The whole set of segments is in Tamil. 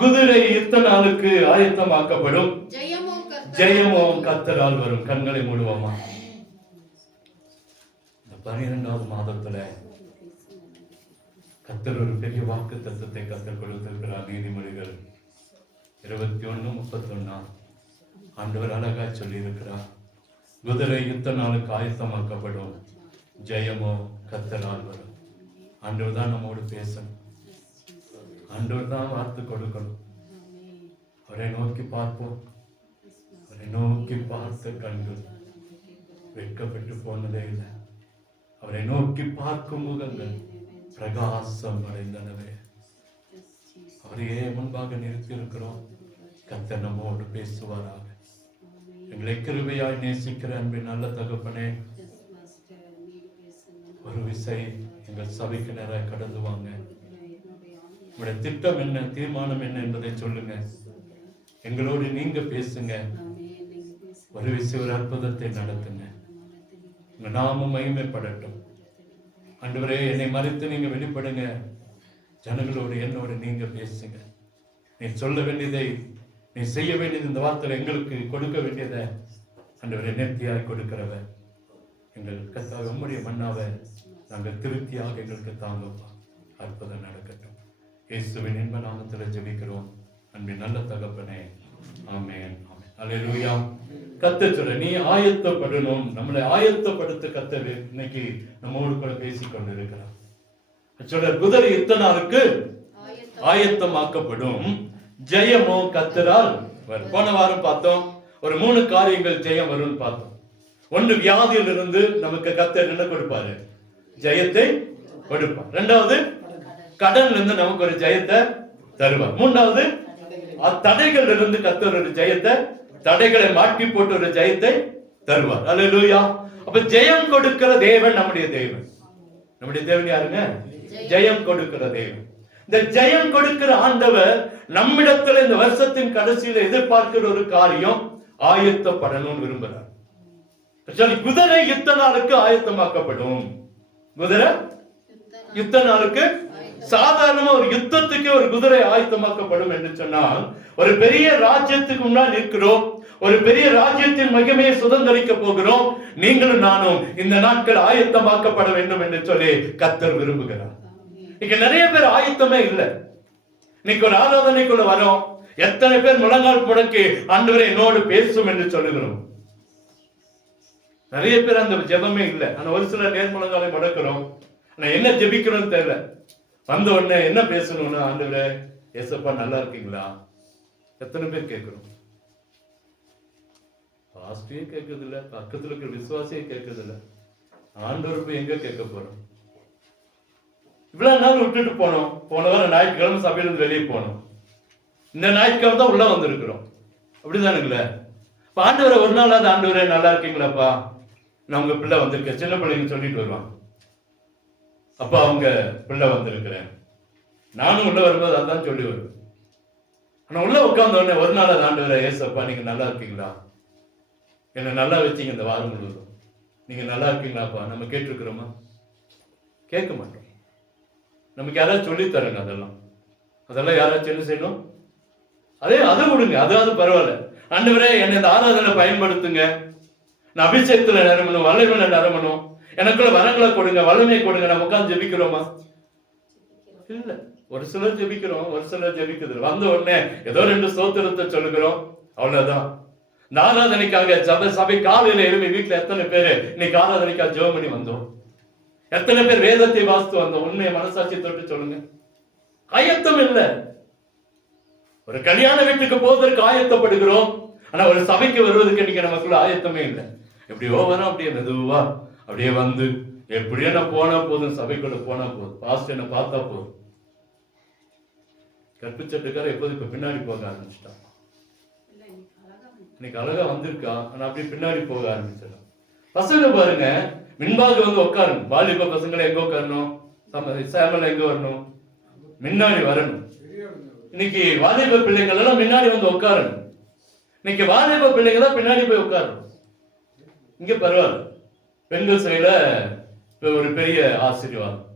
குதிரை யுத்த நாளுக்கு ஆயத்தமாக்கப்படும். ஜெயமோ கர்த்தரால் வரும். கண்களை மூடுவோமா? இந்த 12வது மாதத்துல கர்த்தர் ஒரு பெரிய வாக்கு தத்துவத்தை கர்த்தர் கொடுத்திருக்கிறார். நீதிமொழிகள் 21:31 ஆண்டவர் அழகா சொல்லி இருக்கிறார். குதிரை யுத்த நாளுக்கு ஆயத்தமாக்கப்படும், ஜெயமோ கர்த்தரால் வரும். ஆண்டவர் தான் நம்மோடு பேசணும். ஆண்டவர் தான் வார்த்தை கொடுக்கணும். அவரை நோக்கி பார்ப்போம். அவரை நோக்கி பார்த்த கண்கள் வெட்கப்பட்டு போனதே இல்லை. அவரை நோக்கி பார்க்கும் முகங்கள் பிரகாசம் அடைந்தனவே. அவரையே முன்பாக நிறுத்தி இருக்கிறோம். கர்த்தர் நம்மோடு பேசுவாராக. எங்களை கிருபையாய் நேசிக்கிற அன்பின் நல்ல தகப்பனே, ஒரு விசை எங்கள் சபைக்கு நேராக கடந்து வாங்க. உங்களுடைய திட்டம் என்ன, தீர்மானம் என்ன என்பதை சொல்லுங்க. எங்களோடு நீங்க பேசுங்க. ஒரு விசை ஒரு அற்புதத்தை நடத்துங்க. உங்க நாமம் மகிமைப்படட்டும். ஆண்டவரே, என்னை மறைத்து நீங்க வெளிப்படுங்க. ஜனங்களோடு என்னோடு நீங்க பேசுங்க. நீ சொல்ல வேண்டியதை, நீ செய்ய வேண்டியது, இந்த வார்த்தையில எங்களுக்கு கொடுக்க வேண்டியதை ஆண்டவரே நேர்த்தியாய் கொடுக்கிறவர். எங்கள் கர்த்தாவே, உம்முடைய மன்னாவை நாங்கள் திருப்தியாக எங்களுக்கு தாங்கப்பா. அற்புதம் நடக்கட்டும். இயேசுவின் இன்ப நாமத்தில் ஜெபிக்கிறோம் அன்பின் நல்ல தகப்பனே, ஆமென். அல்லேலூயா. கர்த்தர் சொல்ற, நீ ஆயத்தப்படணும். நம்மளை ஆயத்தப்படுத்த கர்த்தர் இன்னைக்கு நம்மோடு கூட பேசிக் கொண்டிருக்கிறார். சொல்ற, குதிரை யுத்த நாளுக்கு ஆயத்தமாக்கப்படும், ஜெயமோ கர்த்தரால் வரும். போன வாரம் பார்த்தோம், ஒரு 3 காரியங்கள் ஜெயம் வரும்னு பார்த்தோம். ஒன்று, வியாதியிலிருந்து நமக்கு கர்த்தர் என்ன கொடுப்பாரு? ஜெயத்தை கொடுப்பார். 2வது, கடன்ல இருந்து நமக்கு ஒரு ஜெயத்தை தருவார். 3வது, தடைகள் இருந்து கர்த்தர் ஒரு ஜெயத்தை, தடைகளை மாற்றி போட்டு ஒரு ஜெயத்தை தருவார். அல்லேலூயா. அப்ப ஜெயம் கொடுக்கிற தேவன் நம்முடைய தேவன். நம்முடைய தேவன் யாருங்க? ஜெயம் கொடுக்கிற தேவன். இந்த ஜெயம் கொடுக்கிற ஆண்டவர் நம்மிடத்துல இந்த வருஷத்தின் கடைசியில எதிர்பார்க்கிற ஒரு காரியம், ஆயத்தப்படணும்னு விரும்புறார். குதிரை யுத்த நாளுக்கு ஆயத்தமாக்கப்படும். குதிரை யுத்த நாளுக்கு, சாதாரணமா ஒரு யுத்தத்துக்கு ஒரு குதிரை ஆயத்தமாக்கப்படும் என்று சொன்னால், ஒரு பெரிய ராஜ்யத்துக்கு முன்னால் நிற்கிறோம், ஒரு பெரிய ராஜ்யத்தின் மகிமையை சுதந்திரிக்க போகிறோம். நீங்களும் நானும் இந்த நாட்கள் ஆயத்தமாக்கப்பட வேண்டும் என்று சொல்லி கர்த்தர் விரும்புகிறார். இங்க நிறைய பேர் ஆயத்தமே இல்லை. இன்னைக்கு ஒரு ஆராதனைக்குள்ள வரோம், எத்தனை பேர் முழங்கால் முடக்கி ஆண்டவரே என்னோடு பேசும் என்று சொல்லுகிறோம். நிறைய பேர் அந்த ஜெபமே இல்லை. ஆனா ஒரு சில நேர்முழங்காலை முடக்கிறோம். ஆனா என்ன ஜெபிக்கிறோம்னு தெரியல. வந்த உடனே என்ன பேசணும்னு, ஆண்டவரே ஏசப்பா நல்லா இருக்கீங்களா? எத்தனை பேர் கேட்கிறோம்? பாஸ்டே கேட்கறது இல்ல, பக்கத்துல இருக்கிற விசுவாசியே கேட்கறது இல்ல. ஆண்டவர் போய் எங்க கேட்க போறோம்? இவ்வளவு நாள் விட்டுட்டு போனோம். போன வாரம் ஞாயிற்றுக்கிழமை சபையிலிருந்து வெளியே போனோம். இந்த ஞாயிற்றுக்கிழமை தான் உள்ள வந்திருக்கிறோம். அப்படிதானுங்களே? ஆண்டவரை ஒரு நாளாவது, ஆண்டவரே நல்லா இருக்கீங்களாப்பா, நான் உங்க பிள்ளை வந்திருக்கேன். சின்ன பிள்ளைங்க சொல்லிட்டு வருவாங்க, அப்பா அவங்க பிள்ளை வந்திருக்கிறேன். நானும் உள்ள வரும்போது அதான் சொல்லி வருவேன். ஆனா உள்ள உட்கார்ந்த உடனே ஒரு நாள் ஆண்டவரே ஏசப்பா நீங்க நல்லா இருக்கீங்களா, என்ன நல்லா வச்சீங்க இந்த வாரம் முழுவதும், நீங்க நல்லா இருக்கீங்களாப்பா நம்ம கேட்டிருக்கிறோமா? கேட்க மாட்டோம். நமக்கு யாராவது சொல்லி தரங்க. அதெல்லாம் யாராச்சும் என்ன செய்யணும்? அதை விடுங்க, அதாவது பரவாயில்ல. ஆண்டவரே என்னை இந்த ஆராதனை பயன்படுத்துங்க, நான் அபிஷேகத்துல நிரம்பணும், வல்லமையில நிரம்பணும், எனக்குள்ள வரங்களை கொடுங்க, வல்லமை கொடுங்க. நம்ம உட்கார்ந்து ஜெபிக்கிறோமா? இல்ல. ஒரு சிலர் ஜெபிக்கிறோம், ஒரு சிலர் ஜெபிக்கிறது. வந்த உடனே ஏதோ 2 ஸ்தோத்திரத்தை சொல்லுகிறோம், அவ்வளவுதான். இந்த ஆராதனைக்காக சபை காலையில எழுப்பி வீட்டுல எத்தனை பேரு இன்னைக்கு ஆராதனைக்காக ஜெபம் பண்ணி வந்தோம்? எத்தனை பேர் வேதத்தை வாசித்து வந்தோம்? உண்மையை மனசாட்சி தொட்டு சொல்லுங்க. ஆயத்தம் இல்ல. ஒரு கல்யாண வீட்டுக்கு போவதற்கு ஆயத்தப்படுகிறோம், ஆனா ஒரு சபைக்கு வருவதற்கு இன்னைக்கு நமக்குள்ள ஆயத்தமே இல்லை. எப்படியோ வரோம், அப்படியே மெதுவா அப்படியே வந்து எப்படியோ நான் போனா போதும், சபைக்குள்ள போனா போதும், பாஸ்ட் என்ன பார்த்தா போதும். கற்பிச்சட்டுக்கார எப்போது இப்ப பின்னாடி போக ஆரம்பிச்சிட்டான். இன்னைக்கு அழகா வந்திருக்கா, ஆனா அப்படியே பின்னாடி போக ஆரம்பிச்சிடலாம். பசங்க பாருங்க, மின்பாக வந்து உட்காரணும். வாலிப பசங்களை எங்க உட்காரணும்? சேமல எங்க வரணும்? முன்னாடி வரணும். இன்னைக்கு வாலிப பிள்ளைகள் எல்லாம் முன்னாடி வந்து உட்காரணும். இன்னைக்கு வாலிப பிள்ளைங்க தான் பின்னாடி போய் உட்காரணும். இங்க பரவாயில்ல, பெண்கள் சைடுல ஒரு பெரிய ஆசீர்வாதம்,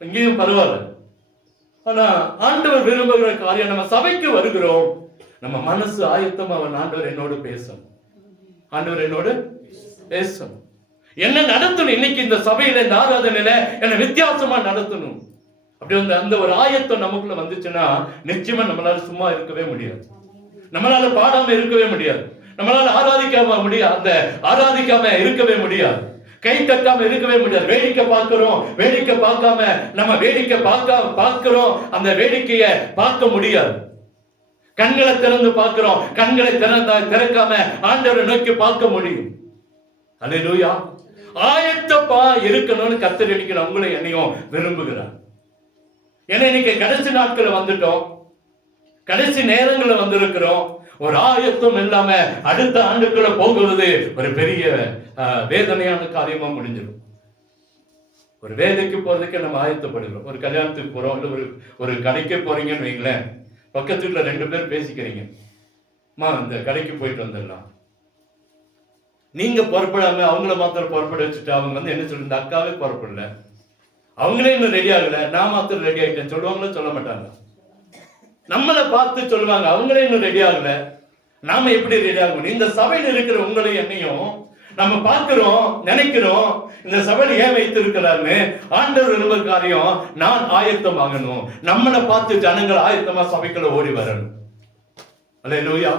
இங்கேயும் பரவாயில்ல. ஆனா ஆண்டவர் விரும்புகிற காரியம், நம்ம சபைக்கு வருகிறோம், நம்ம மனசு ஆயத்தம். அவன் ஆண்டவர் என்னோடு பேசணும், ஆண்டவர் என்னோடு பேசணும், என்ன நடத்தணும். இன்னைக்கு இந்த சபையில, இந்த ஆராதனையில என்ன வித்தியாசமா நடத்தணும். அப்படி அந்த ஒரு ஆயத்தம் நமக்குள்ள வந்துச்சுன்னா நிச்சயமா நம்மளால சும்மா இருக்கவே முடியாது, நம்மளால பாடாம இருக்கவே முடியாது, நம்மளால ஆராதிக்காம இருக்கவே முடியாது, கை தட்டாம இருக்கவே முடியாது. வேடிக்கை பார்க்கிறோம், வேடிக்கை பார்க்காம நம்ம வேடிக்கை பார்க்கிறோம், அந்த வேடிக்கையை பார்க்க முடியாது. கண்களை திறந்து பார்க்கிறோம், கண்களை திறக்காம ஆண்டவரை நோக்கி பார்க்க முடியும். அல்லேலூயா. ஆயத்தப்பா இருக்கணும்னு கர்த்தர் இன்னைக்கு உங்களை என்னையும் விரும்புகிறார். ஏன்னா இன்னைக்கு கடைசி நாட்கள் வந்துட்டோம், கடைசி நேரங்களை வந்திருக்கிறோம். ஒரு ஆயத்தம் இல்லாம அடுத்த ஆண்டுக்குள்ள போகிறது ஒரு பெரிய வேதனையான காரியமா முடிஞ்சிடும். ஒரு வேலைக்கு போறதுக்கு நம்ம ஆயத்தப்படுகிறோம், ஒரு கல்யாணத்துக்கு போறோம், இல்ல ஒரு கடைக்கு போறீங்கன்னு வைங்களேன், பக்கத்துல 2 பேர் பேசிக்கிறீங்க, இந்த கடைக்கு போயிட்டு வந்துடலாம். நீங்க புறப்படாம அவங்கள மாத்திரம் புறப்பட வச்சுட்டு அவங்க என்ன சொல்லு, இந்த அக்காவே புறப்படல, அவங்களே இன்னும் ரெடி ஆகல, நான் மாத்திரம் ரெடி ஆகிட்டேன் சொல்லுவாங்களோ சொல்ல மாட்டாங்க. நம்மளை பார்த்து சொல்லுவாங்க, அவங்களே இன்னும் ரெடி ஆகல, நாம எப்படி ரெடி ஆகணும். இந்த சபையில் இருக்கிற உங்களையும் என்னையும் நம்ம பார்க்கிறோம், நினைக்கிறோம், இந்த சபையில் ஏன் வைத்திருக்கிறாருன்னு. ஆண்டவர் விரும்புகிற காரியம், நான் ஆயத்தம் ஆகணும். நம்மளை பார்த்து ஜனங்கள் ஆயத்தமா சபைக்குள்ள ஓடி வரணும். அல்லேலூயா.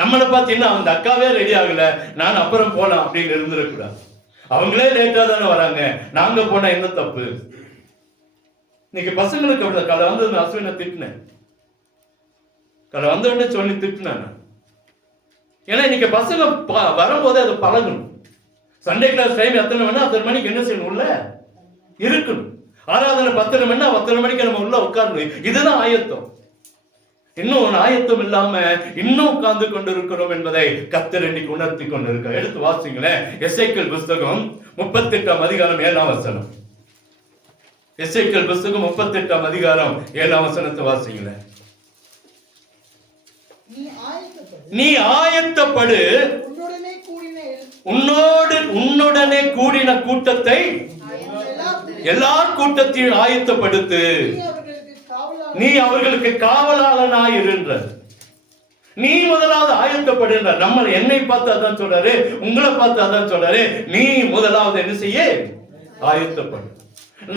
நம்மளை பார்த்து இன்னும் அந்த அக்காவே ரெடி ஆகல, நான் அப்புறம் போலாம் அப்படின்னு இருந்துடக்கூடாது. அவங்களே லேட்டா தானே வராங்க, நாங்க போனா என்ன தப்பு. இன்னைக்கு பசங்களுக்கு அப்படி கடை வந்து அஸ்வினை திட்டினேன், கடை வந்த உடனே சொல்லி திட்டினேன். ஏன்னா இன்னைக்கு பசங்க வரும்போது அது பழகணும். சண்டே கிளாஸ் டைம் எத்தனை மணி, அத்தனை மணிக்கு என்ன செய்யணும், உள்ள இருக்கணும். ஆராதனை 10 மணி, 10 மணிக்கு நம்ம உள்ள உட்காரணும். இதுதான் ஆயத்தம். இன்னும் ஆயத்தம் இல்லாம இன்னும் உட்கார்ந்து கொண்டிருக்கிறோம் என்பதை கர்த்தர் இன்னைக்கு உணர்த்தி கொண்டிருக்க. எடுத்து வாசிங்களேன், எசேக்கியேல் புஸ்தகம் 38ஆம் அதிகாரம் 7ஆம் வசனம். எசேக்கியேல் புஸ்தகம் 38ஆம் அதிகாரம் 7ஆம் வசனத்தை வாசிங்களேன். நீ ஆயத்தப்படு, உன்னுடனே கூடின கூட்டத்தை, எல்லா கூட்டத்தையும் ஆயத்தப்படுத்து, நீ அவர்களுக்கு காவலாளனாய் இருன்ற. நீ முதலாவது ஆயத்தப்படுன்ற. நம்ம என்னை பார்த்து அதான் சொல்றாரு, உங்களை பார்த்து அதான் சொல்றாரு, நீ முதலாவது என்ன செய்ய, ஆயத்தப்படு.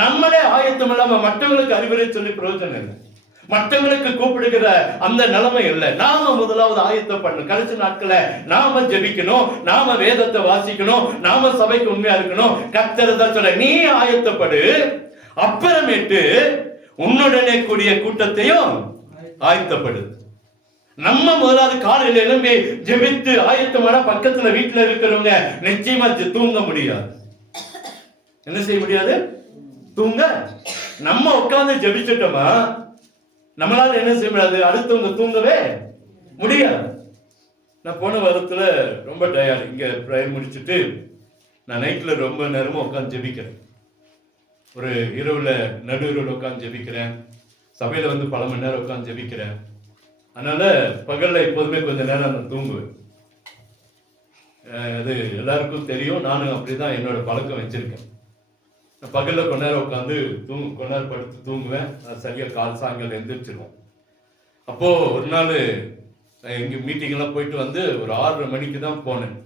நம்மளே ஆயத்தம் இல்லாம மற்றவங்களுக்கு அறிவுரை சொல்லி பிரயோஜனம் இல்லை, மற்றவங்களுக்கு கூப்பிடுகிற அந்த நிலைமை இல்லை. நாம முதலாவது ஆயத்தப்படணும். கடைசி நாட்களை நாம ஜெபிக்கணும், நாம வேதத்தை வாசிக்கணும், நாம சபைக்கு உண்மையா இருக்கணும். கர்த்தர் தான் சொல்ற, நீ ஆயத்தப்படு, அப்புறமேட்டு உன்னுடனே கூடிய கூட்டத்தையும் ஆயத்தப்படு. நம்ம முதலாவது காலையில எழும்பி ஜெபித்து ஆயத்தமான பக்கத்துல வீட்டுல இருக்கிறவங்க நிச்சயமா தூங்க முடியாது. என்ன செய்ய முடியாது, தூங்க. நம்ம உட்கார்ந்து ஜெபிச்சுட்டோமா நம்மளால என்ன செய்ய முடியாது, அடுத்தவங்க தூங்கவே முடியாது. நான் போன வாரத்துல ரொம்ப டயர்ட், இங்க ப்ரேயர் முடிச்சுட்டு நான் நைட்ல ரொம்ப நேரமா உட்காந்து ஜெபிக்கிறேன். ஒரு இரவுல நடு இரவுல உட்காந்து ஜெபிக்கிறேன், சபையில பல மணி நேரம் உட்காந்து ஜெபிக்கிறேன். அதனால பகல்ல எப்போதுமே கொஞ்ச நேரம் நான் தூங்குவேன். அது எல்லாருக்கும் தெரியும், நானும் அப்படிதான் என்னோட பழக்கம் வச்சிருக்கேன். நான் பகல்ல கொஞ்ச நேரம் உட்காந்து கொஞ்ச நேரம் படுத்து தூங்குவேன். சரியா சாயங்காலம் எந்திரிச்சிருவோம். அப்போ ஒரு நாள் எங்க மீட்டிங் எல்லாம் போயிட்டு ஒரு 6:30 மணிக்கு தான் போனேன்.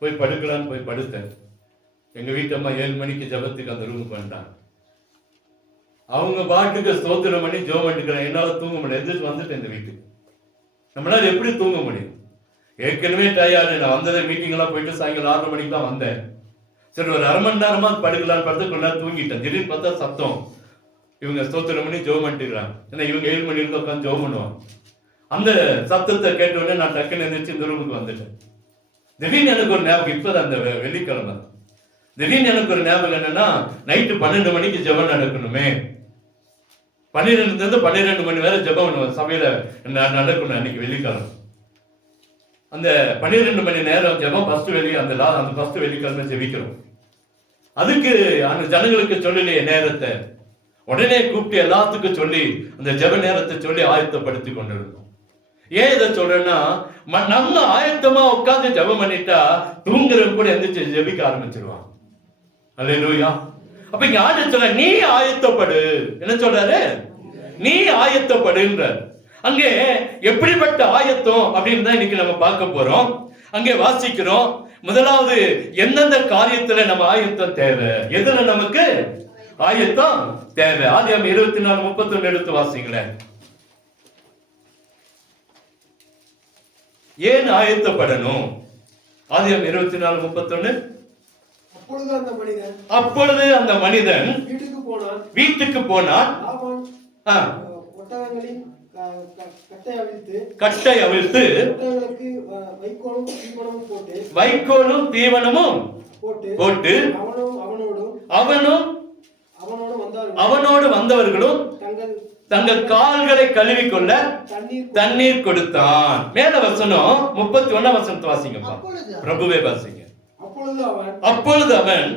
போய் படுக்கலான்னு போய் படுத்தேன். எங்க வீட்டம்மா 7 மணிக்கு ஜபத்துக்கு அந்த ரூமுக்கு வந்துட்டாங்க. அவங்க பாட்டுக்கு ஸ்தோத்திரம் பண்ணி ஜோம் பண்ணிக்கிறேன். என்னால தூங்க முடியாது, எந்திரிச்சு வந்துட்டேன் இந்த வீட்டுக்கு. நம்மளால எப்படி தூங்க முடியும், ஏற்கனவே டயர்டு. நான் வந்ததே மீட்டிங் எல்லாம் போயிட்டு சாயங்காலம் 6:30 மணிக்கு தான் வந்தேன். சரி ஒரு அரை மணி நேரமா படுக்கலான்னு படுத்து கொஞ்ச நேரம் தூங்கிட்டேன். திடீர்னு பார்த்தா சத்தம், இவங்க ஸ்தோத்திரம் பண்ணி ஜோம் பண்ணிட்டுறாங்க. ஏன்னா இவங்க 7 மணி இருந்து உட்காந்து ஜோம் பண்ணுவாங்க. அந்த சத்தத்தை கேட்டோடனே நான் டக்குன்னு எந்திரிச்சு இந்த ரூமுக்கு வந்துட்டேன். திடீர்னு எனக்கு ஒரு ஞாபகம், இப்பதான் அந்த வெள்ளிக்கிழமை, திடீர்னு எனக்கு ஒரு ஞாபகம் என்னன்னா, நைட்டு 12 மணிக்கு ஜெபம் நடக்கணுமே. 12 மணி வரை ஜெபம் சபையில நடக்கணும் அன்னைக்கு வெள்ளிக்கிழமை. அந்த 12 மணி நேரம் ஜெபம் ஃபர்ஸ்ட் வெள்ளிக்கிழமை ஜெபிக்கிறோம். அதுக்கு அந்த ஜனங்களுக்கு சொல்லலையே நேரத்தை, உடனே கூப்பிட்டு எல்லாத்துக்கும் சொல்லி அந்த ஜெப நேரத்தை சொல்லி ஆயத்தப்படுத்தி கொண்டிருந்தோம். ஏன் இதை சொல்றேன்னா, நம்ம ஆயத்தமா உட்கார்ந்து ஜெபம் பண்ணிட்டா தூங்குறவங்க கூட எந்திரிச்சு ஜெபிக்க ஆரம்பிச்சிருவாங்க. அல்லேலூயா. அப்ப இங்க ஆண்டு சொல்ற, நீ ஆயத்தப்படு. என்ன சொல்றாரு, நீ ஆயத்தப்படுன்ற. அங்கே எப்படிப்பட்ட ஆயத்தம் அப்படின்னு தான் இன்னைக்கு நம்ம பார்க்க போறோம். அங்கே வாசிக்கிறோம். முதலாவது எந்தெந்த காரியத்துல நம்ம ஆயத்தம் தேவை, எதுல நமக்கு ஆயத்தம் தேவை. ஆதியாகமம் 24:31 எடுத்து வாசிங்களேன். ஏன் ஆயத்தப்படணும்? ஆதியாகமம் 24:31. அப்பொழுது அந்த மனிதன் வீட்டுக்கு போனான். கட்டை அவிழ்த்து வைக்கோலும் தீவனமும் போட்டு அவனோடு வந்தவர்களும் தங்கள் கால்களை கழுவிக்கொள்ள தண்ணீர் கொடுத்தான். மேல வசனம் 31 வசனத்தை வாசிங்கப்பா. பிரபுவே வாசிங்க. அப்பொழுது அவன்,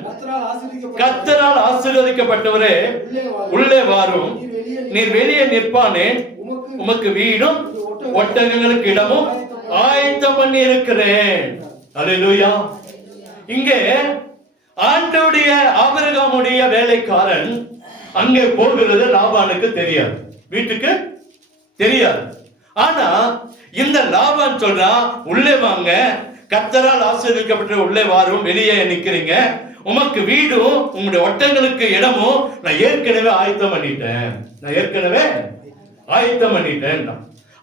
கர்த்தரால் ஆசீர்வதிக்கப்பட்டவரே உள்ளே வாரும், நீர் வெளியே நிற்பானே, உமக்கு வீடும் ஒட்டகங்களுக்கு இடமும் ஆயத்தம் பண்ணி இருக்கிறேன். அல்லேலூயா. இங்கே ஆண்டவருடைய ஆபிரகாமுடைய வேலைக்காரன் அங்கே போகிறது லாபானுக்கு தெரியாது, வீட்டுக்கு தெரியாது. ஆனா இந்த லாபான் சொல்றான், உள்ளே வாங்க, கர்த்தரால் ஆசீர்வதிக்கப்பட்ட உள்ளே வாரும், வெளியே நிக்கிறீங்க, உமக்கு வீடும் உங்களுடைய ஒட்டங்களுக்கு இடமும் நான் ஏற்கனவே ஆயத்தம் பண்ணிட்டேன்.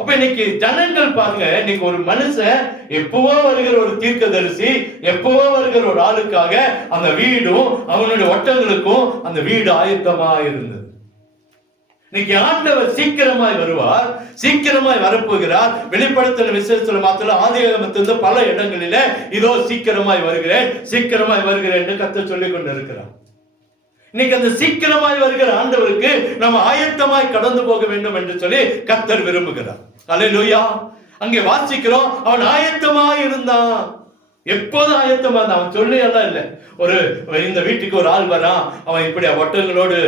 அப்ப இன்னைக்கு ஜனங்கள் பாருங்க, இன்னைக்கு ஒரு மனுஷன் எப்பவோ வருகிற ஒரு தீர்க்கதரிசி, எப்பவோ வருகிற ஒரு ஆளுக்காக அந்த வீடும் அவனுடைய ஒட்டங்களுக்கும் அந்த வீடு ஆயத்தமா இருந்தது. இன்னைக்கு ஆண்டவர் சீக்கிரமாய் வருவார், சீக்கிரமாய் வரப்போகிறார். வெளிப்படுத்தின விசேஷத்துல மாத்திர ஆதியாகமத்திலிருந்து பல இடங்களில இதோ சீக்கிரமாய் வருகிறேன் என்று கர்த்தர் சொல்லிக் கொண்டிருக்கிறார். இன்னைக்கு அந்த சீக்கிரமாய் வருகிற ஆண்டவருக்கு நம்ம ஆயத்தமாய் கடந்து போக வேண்டும் என்று சொல்லி கர்த்தர் விரும்புகிறார். அல்லேலூயா. அங்கே வாசிக்கிறோம், அவன் ஆயத்தமாய் இருந்தான். எப்போதும் ஆயத்தமா இருந்தான். அவன் சொல்லி எல்லாம் இல்லை, ஒரு இந்த வீட்டுக்கு ஒரு ஆள் வரான், அவன் இப்படி ஒட்டங்களோடு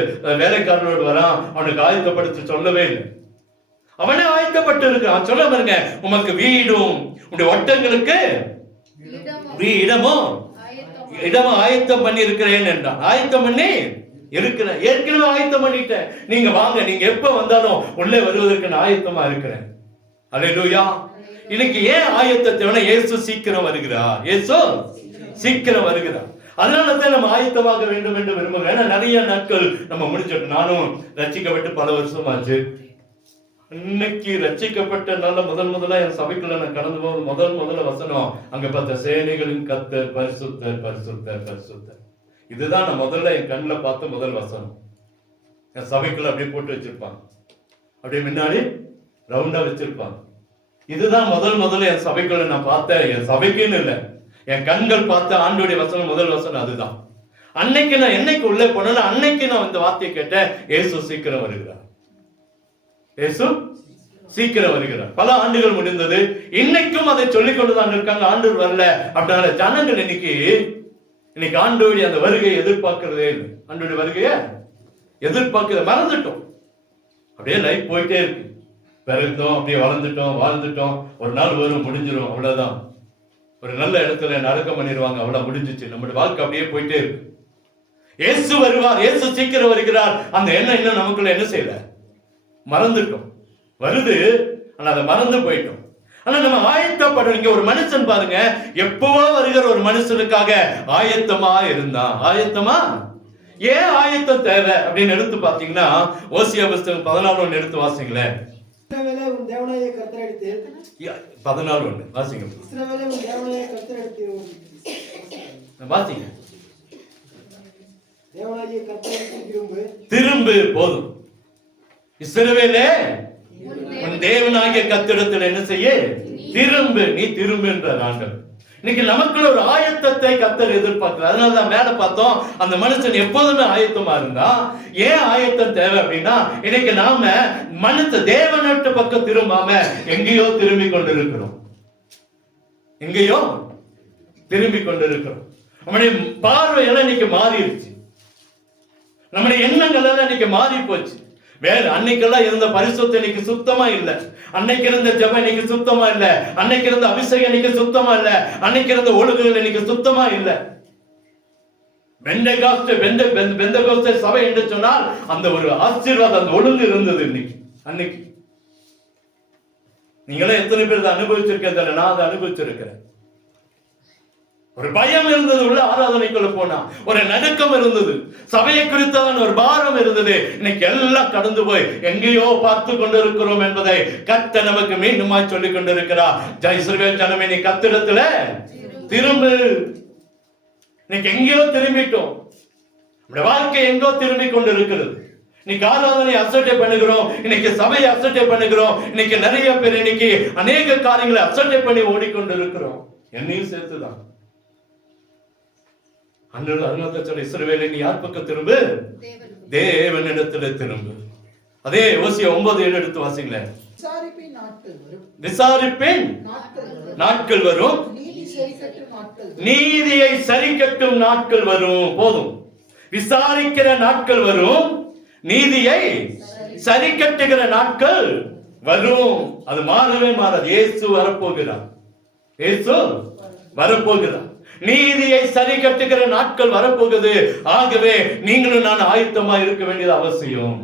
வேலைக்காரனோடு வரான், அவனுக்கு ஆயத்தப்படுத்தி சொல்லவே இல்லை. அவனே ஆயத்தப்பட்டு இருக்கான். சொல்ல பாருங்க, உமக்கு வீடும் உடைய ஒட்டங்களுக்கு இடமும் ஆயத்தம் பண்ணி இருக்கிறேன் என்றான். ஆயத்தம் பண்ணி இருக்கிறேன், ஏற்கனவே ஆயத்தம் பண்ணிட்டேன், நீங்க வாங்க, நீங்க எப்ப வந்தாலும் உள்ளே வருவதற்கு நான் ஆயத்தமா இருக்கிறேன். அல்லேலூயா. இன்னைக்கு ஏன் ஆயத்தத்தை? இயேசு சீக்கிரம் வருகிறார். அதனால தான் நம்ம ஆயத்தமாக வேண்டும் என்று விரும்புகிறேன். ஏன்னா நிறைய நாட்கள் நம்ம முடிச்சிட்டோம். நானும் ரட்சிக்கப்பட்டு பல வருஷம் ஆச்சு. இன்னைக்கு ரட்சிக்கப்பட்ட நாள் முதல்ல என் சபைக்குள்ள நான் கடந்து போது முதல்ல வசனம் அங்க பார்த்த சேனைகளின் கர்த்தர் பரிசுத்தர் பரிசுத்தர் பரிசுத்தர். இதுதான் நான் முதல்ல என் கண்ணில் பார்த்த முதல் வசனம். என் சபைக்குள்ள அப்படியே போட்டு வச்சிருப்பாங்க, அப்படியே முன்னாடி ரவுண்டா வச்சிருப்பாங்க. இதுதான் முதல்ல என் சபைக்குள்ள நான் பார்த்தேன். என் சபைக்குன்னு இல்லை, என் கண்கள் பார்த்த ஆண்டோடைய வசனம் முதல் வசனம் அதுதான். அன்னைக்கு நான் என்னைக்கு உள்ளே போனேன், அன்னைக்கு நான் இந்த வார்த்தையை கேட்டேன், இயேசு சீக்கிரம் வருகிறார். பல ஆண்டுகள் முடிந்தது, இன்னைக்கும் அதை சொல்லிக் கொண்டுதான் இருக்காங்க. ஆண்டவர் வரல அப்படின்னால ஜனங்கள் இன்னைக்கு ஆண்டோடைய அந்த வருகையை எதிர்பார்க்கிறதே இல்லை. ஆண்டோடைய வருகையை எதிர்பார்க்கிறத மறந்துட்டோம். அப்படியே லைஃப் போயிட்டே இருக்கு. பிறந்தோம், அப்படியே வாழ்ந்துட்டோம். ஒரு நாள் வரும், முடிஞ்சிடும், அவ்வளவுதான். ஒரு நல்ல இடத்துல அடக்கம் பண்ணிடுவாங்க, அவ்வளவு முடிஞ்சிச்சு. நம்முடைய வாழ்க்கை அப்படியே போயிட்டே இருக்கு. இயேசு வருவார், இயேசு சீக்கிரம் வருகிறார். அந்த எண்ணம் இன்னும் நமக்குள்ள என்ன செய்யல, மறந்துட்டோம். வருது, ஆனா அதை மறந்து போயிட்டோம். ஆனா நம்ம ஆயத்தப்படணும். இங்க ஒரு மனுஷன் பாருங்க, எப்பவோ வருகிற ஒரு மனுஷனுக்காக ஆயத்தமா இருந்தான். ஆயத்தமா ஏன் ஆயத்தம் தேவை அப்படின்னு எடுத்து பாத்தீங்கன்னா, ஓசியா புஸ்தகம் 14 எடுத்து வாசிங்களேன். 14 வாசிங்க. வாசிங்க. திரும்பு, போதும். இஸ்ரவேலே, உன் தேவனாகிய கர்த்தரிடத்தில் என்ன செய்ய? திரும்பு, நீ திரும்பு என்றார் ஆண்டவர். இன்னைக்கு நமக்குள்ள ஒரு ஆயத்தத்தை கர்த்தர் எதிர்பார்க்கிறார். அதனாலதான் மேல பார்த்தோம், அந்த மனுஷன் எப்போதுமே ஆயத்தமா இருந்தா. ஏன் ஆயத்தம் தேவை அப்படின்னா, இன்னைக்கு நாம தேவநாட்டு பக்கம் திரும்பாம எங்கேயோ திரும்பி கொண்டிருக்கிறோம். நம்முடைய பார்வை எல்லாம் இன்னைக்கு மாறிடுச்சு. நம்முடைய எண்ணங்கள் எல்லாம் இன்னைக்கு மாறி போச்சு. வேற அன்னைக்கெல்லாம் இருந்த பரிசுத்தம் இன்னைக்கு சுத்தமா இல்ல. அன்னைக்கு இருந்த ஜெபம் இன்னைக்கு சுத்தமா இல்ல. அன்னைக்கு இருந்த அபிஷேகம் இன்னைக்கு சுத்தமா இல்ல. அன்னைக்கு இருந்த ஒழுங்குகள் இன்னைக்கு சுத்தமா இல்ல. பெந்தகோஸ்தே சபை என்று சொன்னால் அந்த ஒரு ஆசீர்வாதம், அந்த ஒழுங்கு இருந்தது. இன்னைக்கு அன்னைக்கு நீங்களே எத்தனை பேர் அனுபவிச்சிருக்கேன்? நான் அதை அனுபவிச்சிருக்கிறேன். ஒரு பயம் இருந்தது உள்ள ஆராதனைக்குள்ள போனா, ஒரு நடுக்கம் இருந்தது, சபையை குறித்தான ஒரு பாரம் இருந்தது. இன்னைக்கு எல்லாம் கடந்து போய் எங்கேயோ பார்த்து கொண்டிருக்கிறோம் என்பதை கர்த்தர் நமக்கு மீண்டுமாய் சொல்லிக் கொண்டிருக்கிறார். ஜெய் இஸ்ரவேல் ஜனமே, நீ கர்த்தரிடத்துல திரும்பு. இன்னைக்கு எங்கேயோ திரும்பிட்டோம், நம்முடைய வாழ்க்கை எங்கோ திரும்பி கொண்டு இருக்கிறது. இன்னைக்கு ஆராதனை அசட்டை பண்ணுகிறோம், இன்னைக்கு சபையை அசட்டை பண்ணுகிறோம், இன்னைக்கு நிறைய பேர் இன்னைக்கு அநேக காரியங்களை அசட்டை பண்ணி ஓடிக்கொண்டு இருக்கிறோம், என்னையும் சேர்த்துதான். இஸ்ரவேலே, நீ யார் பக்கம் திரும்பு? தேவனிடத்துல திரும்பு. அதே ஓசியா 9:7 எடுத்து வாசிங்களேன். விசாரிப்பேன் நாட்கள் வரும், நீதியை சரிக்கட்டும் நாட்கள் வரும். போதும், விசாரிக்கிற நாட்கள் வரும், நீதியை சரி கட்டுகிற நாட்கள் வரும். அது மாறவே மாறாது. இயேசு வரப்போகிறார், இயேசு வரப்போகிறார். நீதியை சரி கட்டுகிற நாட்கள் வரப்போகுது. ஆகவே நீங்களும் நான் ஆயத்தமா இருக்க வேண்டியது அவசியம்.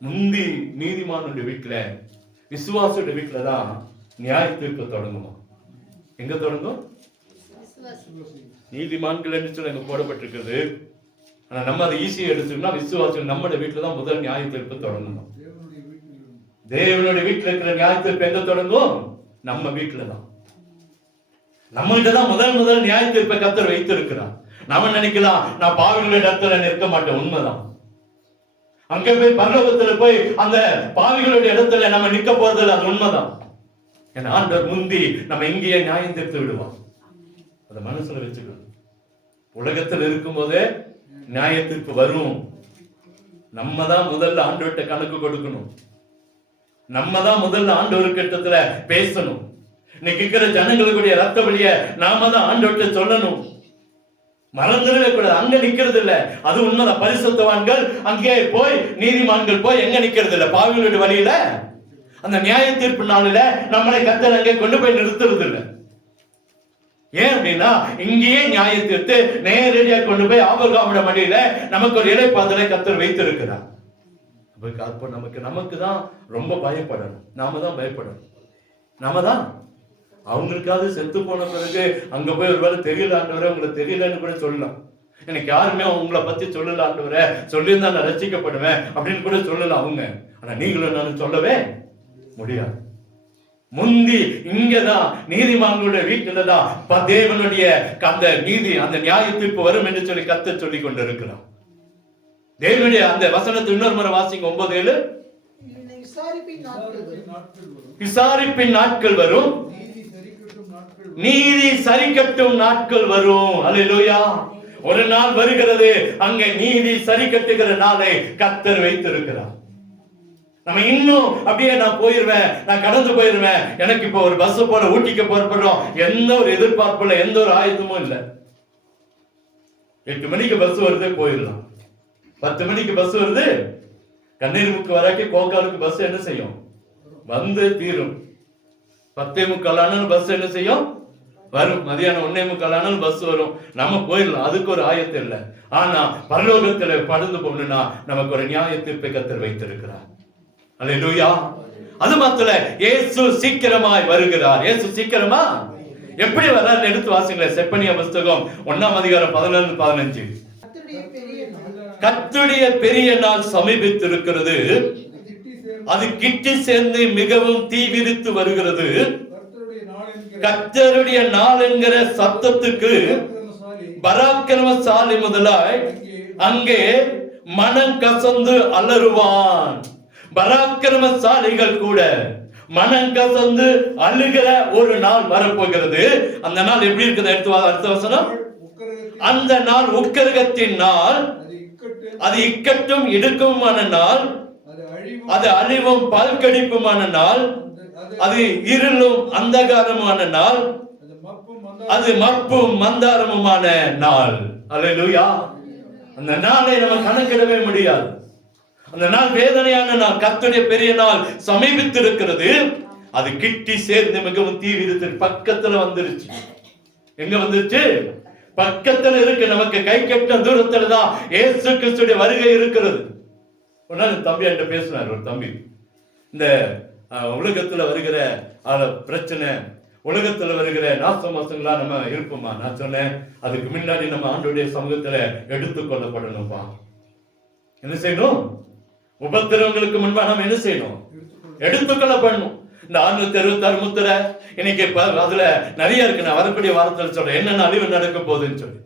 முந்தி நீதிமானுடைய வீட்டுல, விசுவாசுடைய வீட்டுல தான் நியாய தீர்ப்பு தொடங்குமா? எங்க தொடங்கும்? நீதிமான்கள் என்று சொல்லி அங்க போடப்பட்டிருக்கிறது. ஆனா நம்ம அதை ஈஸியா எடுத்துக்கணும். விசுவாசம் நம்முடைய வீட்டுல தான் முதல் நியாய தீர்ப்பு தொடங்கணும். தேவனுடைய வீட்டுல இருக்கிற நியாய தீர்ப்பு எங்க தொடங்கும்? நம்ம வீட்டுல தான். நம்மகிட்ட தான் முதல் நியாய தீர்ப்பை கர்த்தர் வைத்திருக்கிறார். நாம நினைக்கலாம், நான் பாவிகளுடைய இடத்துல நிற்க மாட்டேன். உண்மைதான். அங்க போய் பரலோகத்துல போய் அந்த பாவிகளுடைய இடத்துல நம்ம நிற்க போறதில்லை. அது உண்மைதான். என் ஆண்டவர் முந்தி நம்ம இங்கேயே நியாயம் தீர்த்து விடுவான். அதை மனசுல வச்சுக்கணும். உலகத்தில் இருக்கும் போதே நியாய தீர்ப்பு வரும். நம்ம தான் முதல்ல ஆண்டவர்கிட்ட கணக்கு கொடுக்கணும். நம்ம தான் முதல்ல ஆண்டவர் கிட்டத்துல பேசணும். இன்னைக்கு இருக்கிற ஜனங்களுடைய ரத்த வழிய நாம தான் ஆண்டவர்கிட்ட சொல்லணும். மறந்துடவே கூடாது. அங்க நிக்கிறது இல்ல, அது உண்மைதான். பரிசுத்தவான்கள் அங்கே போய், நீதிமான்கள் போய் எங்க நிக்கிறது இல்ல? பாவிகளுடைய வழியில, அந்த நியாய தீர்ப்பு நாளில நம்மளை கர்த்தர் அங்கே கொண்டு போய் நிறுத்துறது இல்லை. ஏன் அப்படின்னா, இங்கேயே நியாய தீர்த்து நேரடியாக கொண்டு போய் ஆபிரகாமுடைய மடியில நமக்கு ஒரு இளைப்பாறுதலை கர்த்தர் வைத்திருக்கிறார். அப்ப நமக்கு தான் ரொம்ப பயப்படணும். நாம தான் பயப்படணும். நாம தான் அவங்களுக்காவது செத்து போன பிறகு அங்க போய் ஒரு வேலை தெரியல ஆண்டவரே, உங்களுக்கு தெரியலன்னு கூட சொல்லலாம். எனக்கு யாருமே உங்களை பத்தி சொல்லல ஆண்டவரே, சொல்லியிருந்தா நான் ரசிக்கப்படுவேன் அப்படின்னு கூட சொல்லலாம் அவங்க. ஆனா நீங்களும் நான் சொல்லவே முடியாது. முந்தி இங்கதான் நீதிமான்களுடைய வீட்டுலதான் தேவனுடைய அந்த நீதி, அந்த நியாய தீர்ப்பு வரும் என்று சொல்லி கர்த்தர் சொல்லி கொண்டு இருக்கிறான். தேவனுடைய அந்த வசனத்தை இன்னொரு முறை வாசிங்க. 9:7. விசாரிப்பின் நாட்கள் வரும், நீதி சரிக்கட்டும் நாட்கள் வரும். அல்லேலூயா. ஒரு நாள் வருகிறது, அங்கே நீதி சரி கட்டுகிற நாளை கர்த்தர் வைத்திருக்கிறார். நம்ம இன்னும் அப்படியே நான் போயிருவேன், நான் கடந்து போயிருவேன், எனக்கு இப்ப ஒரு பஸ் போல ஊட்டிக்கு போறப்படும் எந்த ஒரு எதிர்பார்ப்புல, எந்த ஒரு ஆயுதமும் இல்லை. 8 மணிக்கு பஸ் வருது, போயிடலாம். 10 மணிக்கு பஸ் வருது, கண்ணீர்முக்கு வரைக்கும் கோக்காலுக்கு பஸ் என்ன செய்யும்? வந்து தீரும். 10:45 பஸ் என்ன செய்யும்? வரும். மதியானம் 1:45 பஸ் வரும். நம்ம போயிடலாம், அதுக்கு ஒரு ஆயத்தம் இல்லை. ஆனா பரலோகத்துல படுந்து போகணும்னா நமக்கு ஒரு நியாய தீர்ப்பை கர்த்தர் வைத்திருக்கிறார். அல்லேலூயா. அது மாத்திர இயேசு சீக்கிரமாய் வருகிறார். இயேசு சீக்கிரமா எப்படி வர்றாரு எடுத்து வாசிங்களேன். செப்பனியா புஸ்தகம் 1ஆம் அதிகாரம் 14-15. கர்த்தருடைய பெரிய நாள் சமீபித்திருக்கிறது, அது கிட்டி சேர்ந்து மிகவும் தீவிரித்து வருகிறது. கர்த்தருடைய நாள் என்கிற சத்தத்துக்கு பராக்கிரமசாலி முதலாய் அங்கே மனம் கசந்து அலறுவான். பராக்கிரமசாலிகள் கூட மனம் கசந்து அழுகிற ஒரு நாள் வரப்போகிறது. அந்த நாள் எப்படி இருக்குது? அடுத்த வசனம். அந்த நாள் உக்கிரகத்தின் நாள், அது இக்கட்டும் இடுக்கமான நாள், அது அழிவும் பால்கடிப்புமான நாள், அது இருளும் அந்தகாரமான நாள், அது மப்பும் மந்தாரமுமான நாள். அல்லேலூயா. அந்த நாளை நம்ம கணக்கிடவே முடியாது. அந்த நாள் வேதனையான நாள். கர்த்தருடைய பெரிய நாள் சமீபித்திருக்கிறது, அது கிட்டி சேர்ந்து மிகவும் தீவிரத்து பக்கத்துல வந்துருச்சு. எங்க வந்துருச்சு? பக்கத்துல இருக்கு. நமக்கு கை கட்ட தூரத்துல தான் இயேசு கிறிஸ்துடைய வருகை இருக்கிறது. ஒரு நாள் தம்பி என்கிட்ட பேசினார். ஒரு தம்பி இந்த உலகத்துல வருகிற பிரச்சனை, உலகத்துல வருகிற நாசமாசங்களா நம்ம இருப்போமா? நான் சொன்னேன், அதுக்கு முன்னாடி நம்ம ஆண்டோடைய சமூகத்துல எடுத்துக்கொள்ளப்படணும்பா. என்ன செய்யணும்? உபத்திரவங்களுக்கு முன்பா நம்ம என்ன செய்யணும்? எடுத்துக்கொள்ளப்படணும். இந்த 666 முத்திரை இன்னைக்கு அதுல நிறைய இருக்கு. நான் வரக்கூடிய வாரத்தில் சொல்றேன் என்னென்ன அழிவு நடக்க போகுதுன்னு சொல்லி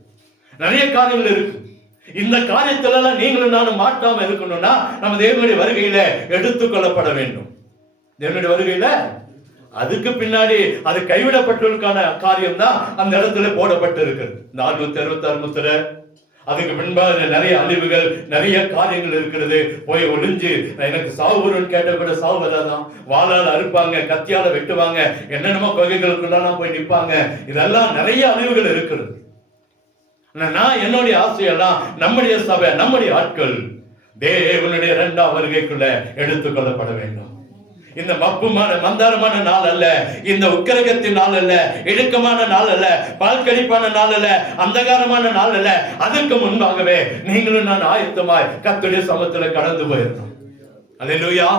நிறைய காரியங்கள் இருக்கு. இந்த காரியத்துல எல்லாம் நீங்களும் நானும் மாட்டாம இருக்கணும்னா நம்ம தேவனுடைய வருகையில எடுத்துக்கொள்ளப்பட வேண்டும். தேவனுடைய வருகையில அதுக்கு பின்னாடி அது கைவிடப்பட்டவர்களுக்கான காரியம் தான் அந்த இடத்துல போடப்பட்டு இருக்கு. இந்த 666 முத்திரை, அதுக்கு பின்பாக நிறைய அழிவுகள், நிறைய காரியங்கள் இருக்கிறது. போய் ஒளிஞ்சு எனக்கு சாவு வரும்னு கேட்ட கூட சாவு வராதான். வாளால் அறுப்பாங்க, கத்தியால வெட்டுவாங்க, என்னென்னமோ கொகைகளுக்குள்ள போய் நிற்பாங்க. இதெல்லாம் நிறைய அழிவுகள் இருக்கிறது. நான் என்னுடைய ஆசையெல்லாம் நம்முடைய சபை, நம்முடைய ஆட்கள் தேவனுடைய 2ஆம் வருகைக்குள்ள எடுத்துக்கொள்ளப்பட வேண்டும். இந்த மப்புமான மந்தாரமான நாள் அல்ல, இந்த உக்கிரகத்தின் நாள் அல்ல, இடுக்கமான நாள் அல்ல, பால்கடிப்பான நாள் அல்ல, அந்தகாரமான நாள் அல்ல. அதுக்கு முன்பாகவே நீங்களும் நான் ஆயத்தமாய் கர்த்தருடைய சமூகத்துல கடந்து போயிருந்தோம். அல்லேலூயா.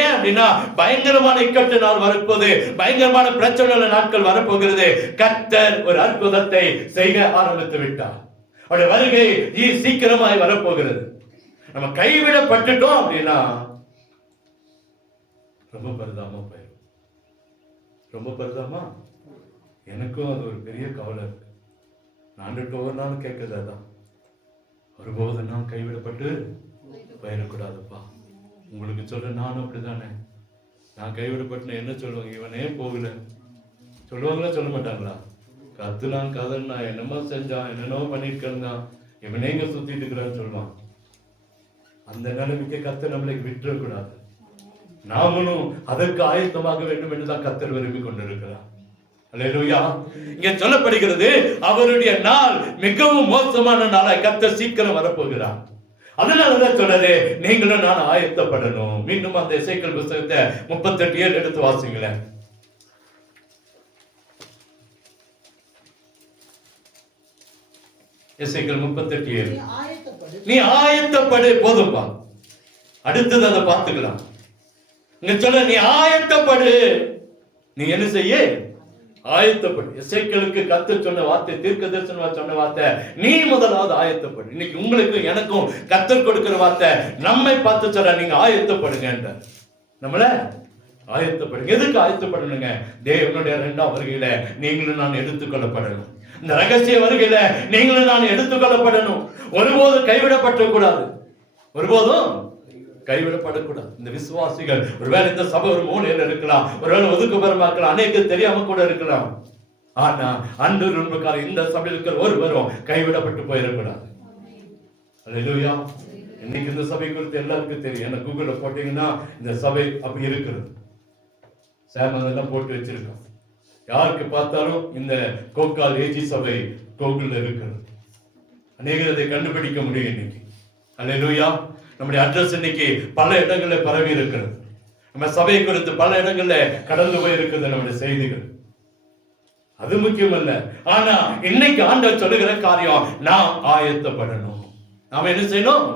ஏன் அப்படின்னா பயங்கரமான இக்கட்டு நாள் வரப்போது, பயங்கரமான பிரச்சனை நாட்கள் வரப்போகிறது. கர்த்தர் ஒரு அற்புதத்தை செய்ய ஆரம்பித்து விட்டார். அவருடைய வருகை சீக்கிரமாய் வரப்போகிறது. நம்ம கைவிடப்பட்டுட்டோம் அப்படின்னா ரொம்ப பரிதாபமா போயிடும். ரொம்ப பரிதாபமா. எனக்கும் அது ஒரு பெரிய கவலை இருக்கு. நான் ஒவ்வொரு நாளும் கேட்கறது அதான், ஒருபோது நான் கைவிடப்பட்டு போயிடக்கூடாதுப்பா. உங்களுக்கு சொல்ற நானும் அப்படித்தானே. நான் கைவிடப்பட்டு என்ன சொல்லுவாங்க? இவனே போகல சொல்லுவாங்களா, சொல்ல மாட்டாங்களா? கத்துனான், கதன்னா, என்னமோ செஞ்சான், என்னென்னமோ பண்ணிருக்கான், இவனே இங்க சுத்திட்டு இருக்கிறான்னு சொல்லுவான். அந்த நிலைமைக்கு கர்த்தர் நம்மளை விட்டுறக்கூடாது. நாமளும் அதற்கு ஆயத்தமாக வேண்டும் என்றுதான் கர்த்தர் விரும்பி கொண்டிருக்கிறார். அல்லேலூயா. இங்க சொல்லப்படுகிறது அவருடைய நாள் மிகவும் மோசமான நாளாய் கர்த்தர் சீக்கிரம் வரப்போகிறார். அதனாலதான் சொல்றது நீங்களும் நான் ஆயத்தப்படணும். மீண்டும் அந்த எசேக்கியேல் புத்தகத்தை 38:7 எடுத்து வாசிங்களேன். எசேக்கியேல் 38:7. நீ ஆயத்தப்படு. போதும்பா, அடுத்தது அதை பார்த்துக்கலாம். இங்க சொல்ல நீ ஆயத்தப்படு. நீ என்ன செய்ய? ஆயத்தப்படு. எசேக்கியேலுக்கு கர்த்தர் சொன்ன வார்த்தை, தீர்க்கதரிசனமா சொன்ன வார்த்தை, நீ முதலாவது ஆயத்தப்படு. இன்னைக்கு உங்களுக்கு எனக்கும் கர்த்தர் கொடுக்கிற வார்த்தை, நம்மை பார்த்து சொல்ற நீங்க ஆயத்தப்படுங்க. நம்மள ஆயத்தப்படுங்க. எதுக்கு ஆயத்தப்படணுங்க? தேவனுடைய 2ஆம் வருகையில நீங்களும் நான் எடுத்துக்கொள்ளப்படணும். இந்த ரகசிய வருகையில நீங்களும் நான் எடுத்துக்கொள்ளப்படணும். ஒருபோதும் கைவிடப்பட கூடாது. ஒருபோதும் கைவிடப்படக்கூடாது. இந்த விசுவாசிகள் ஒருவேளை இந்த சபை ஒரு மூலையில் இருக்கலாம், ஒருவேளை ஒதுக்குப்புறமா இருக்கலாம், அநேக தெரியாம கூட இருக்கலாம். ஆனா அன்று முன்பு இந்த சபையில் இருக்கிற ஒருவரும் கைவிடப்பட்டு போயிடக்கூடாது. அல்லேலூயா. இன்னைக்கு இந்த சபை குறித்து எல்லாருக்கும் தெரியும். என்ன கூகுள்ல போட்டீங்கன்னா இந்த சபை அப்படி இருக்கிறது. சேமதெல்லாம் போட்டு வச்சிருக்கோம். யாருக்கு பார்த்தாலும் இந்த கோக்கால் ஏஜி சபை கோகுல்ல இருக்கிறது. அநேகர் அதை கண்டுபிடிக்க முடியும் இன்னைக்கு. அல்லேலூயா. நம்முடைய அட்ரஸ் இன்னைக்கு பல இடங்கள்ல பரவி இருக்கிறது. நம்ம சபை குறித்து பல இடங்கள்ல கடந்து போய் இருக்குது நம்முடைய செய்திகள். அது முக்கியம் அல்ல. ஆனா இன்னைக்கு ஆண்டவர் சொல்லுகிற காரியம், நாம் ஆயத்தப்படணும். நாம என்ன செய்யணும்?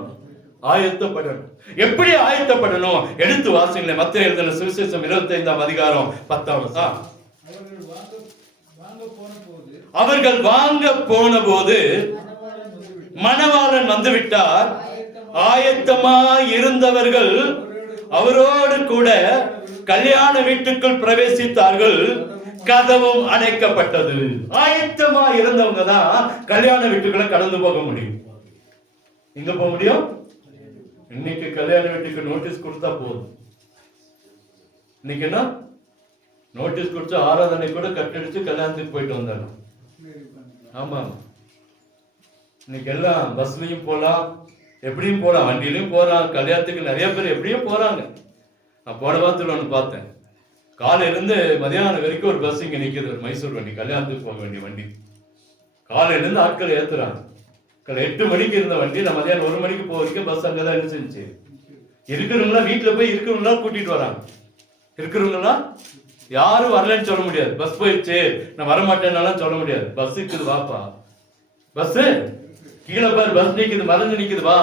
ஆயத்தப்படணும். எப்படி ஆயத்தப்படணும்? எடுத்து வாசிங்களேன். மத்தேயு எழுதின சுவிசேஷம் 25ஆம் அதிகாரம் 10ஆம். அவர்கள் வாங்க போன போது மணவாளன் வந்து விட்டார். ஆயத்தமாய் இருந்தவர்கள் அவரோடு கூட கல்யாண வீட்டுக்குள் பிரவேசித்தார்கள். கதவும் அடைக்கப்பட்டது. ஆயத்தமாய் இருந்தவங்க தான் கல்யாண வீட்டுக்குள்ள கடந்து போக முடியும். எங்க போக முடியும்? இன்னைக்கு கல்யாண வீட்டுக்கு நோட்டீஸ் கொடுத்தா போதும். இன்னைக்கு என்ன நோட்டீஸ் கொடுத்து ஆராதனை கூட கட்டடிச்சு கல்யாணத்துக்கு போயிட்டு வந்தாங்க. ஆமா, இன்னைக்கு எல்லாம் பஸ்லயும் போலாம், எப்படியும் போலாம், வண்டியிலையும் போறான். கல்யாணத்துக்கு நிறைய பேர் எப்படியும் போறாங்க. நான் போன வாரத்தில் ஒன்று பார்த்தேன். காலையில இருந்து மதியானம் வரைக்கும் ஒரு பஸ் இங்க நிக்குது, ஒரு மைசூர் வண்டி, கல்யாணத்துக்கு போக வேண்டிய வண்டி. காலையில இருந்து ஆட்கள் ஏத்துறாங்க. 8 மணிக்கு இருந்த வண்டி நான் மதியானம் 1 மணிக்கு போக வரைக்கும் பஸ் அங்கதான் இருந்துச்சு. இருக்கிறவங்களா வீட்டுல போய் இருக்கிறவங்களா கூட்டிட்டு வராங்க. இருக்கிறவங்களா யாரும் வரலன்னு சொல்ல முடியாது. பஸ் போயிடுச்சு நான் வரமாட்டேன்னாலும் சொல்ல முடியாது. பஸ் இருக்குது, வாப்பா. பஸ் கீழே பாரு, பஸ் நிக்குது, மறைஞ்சு நிக்குது, வா.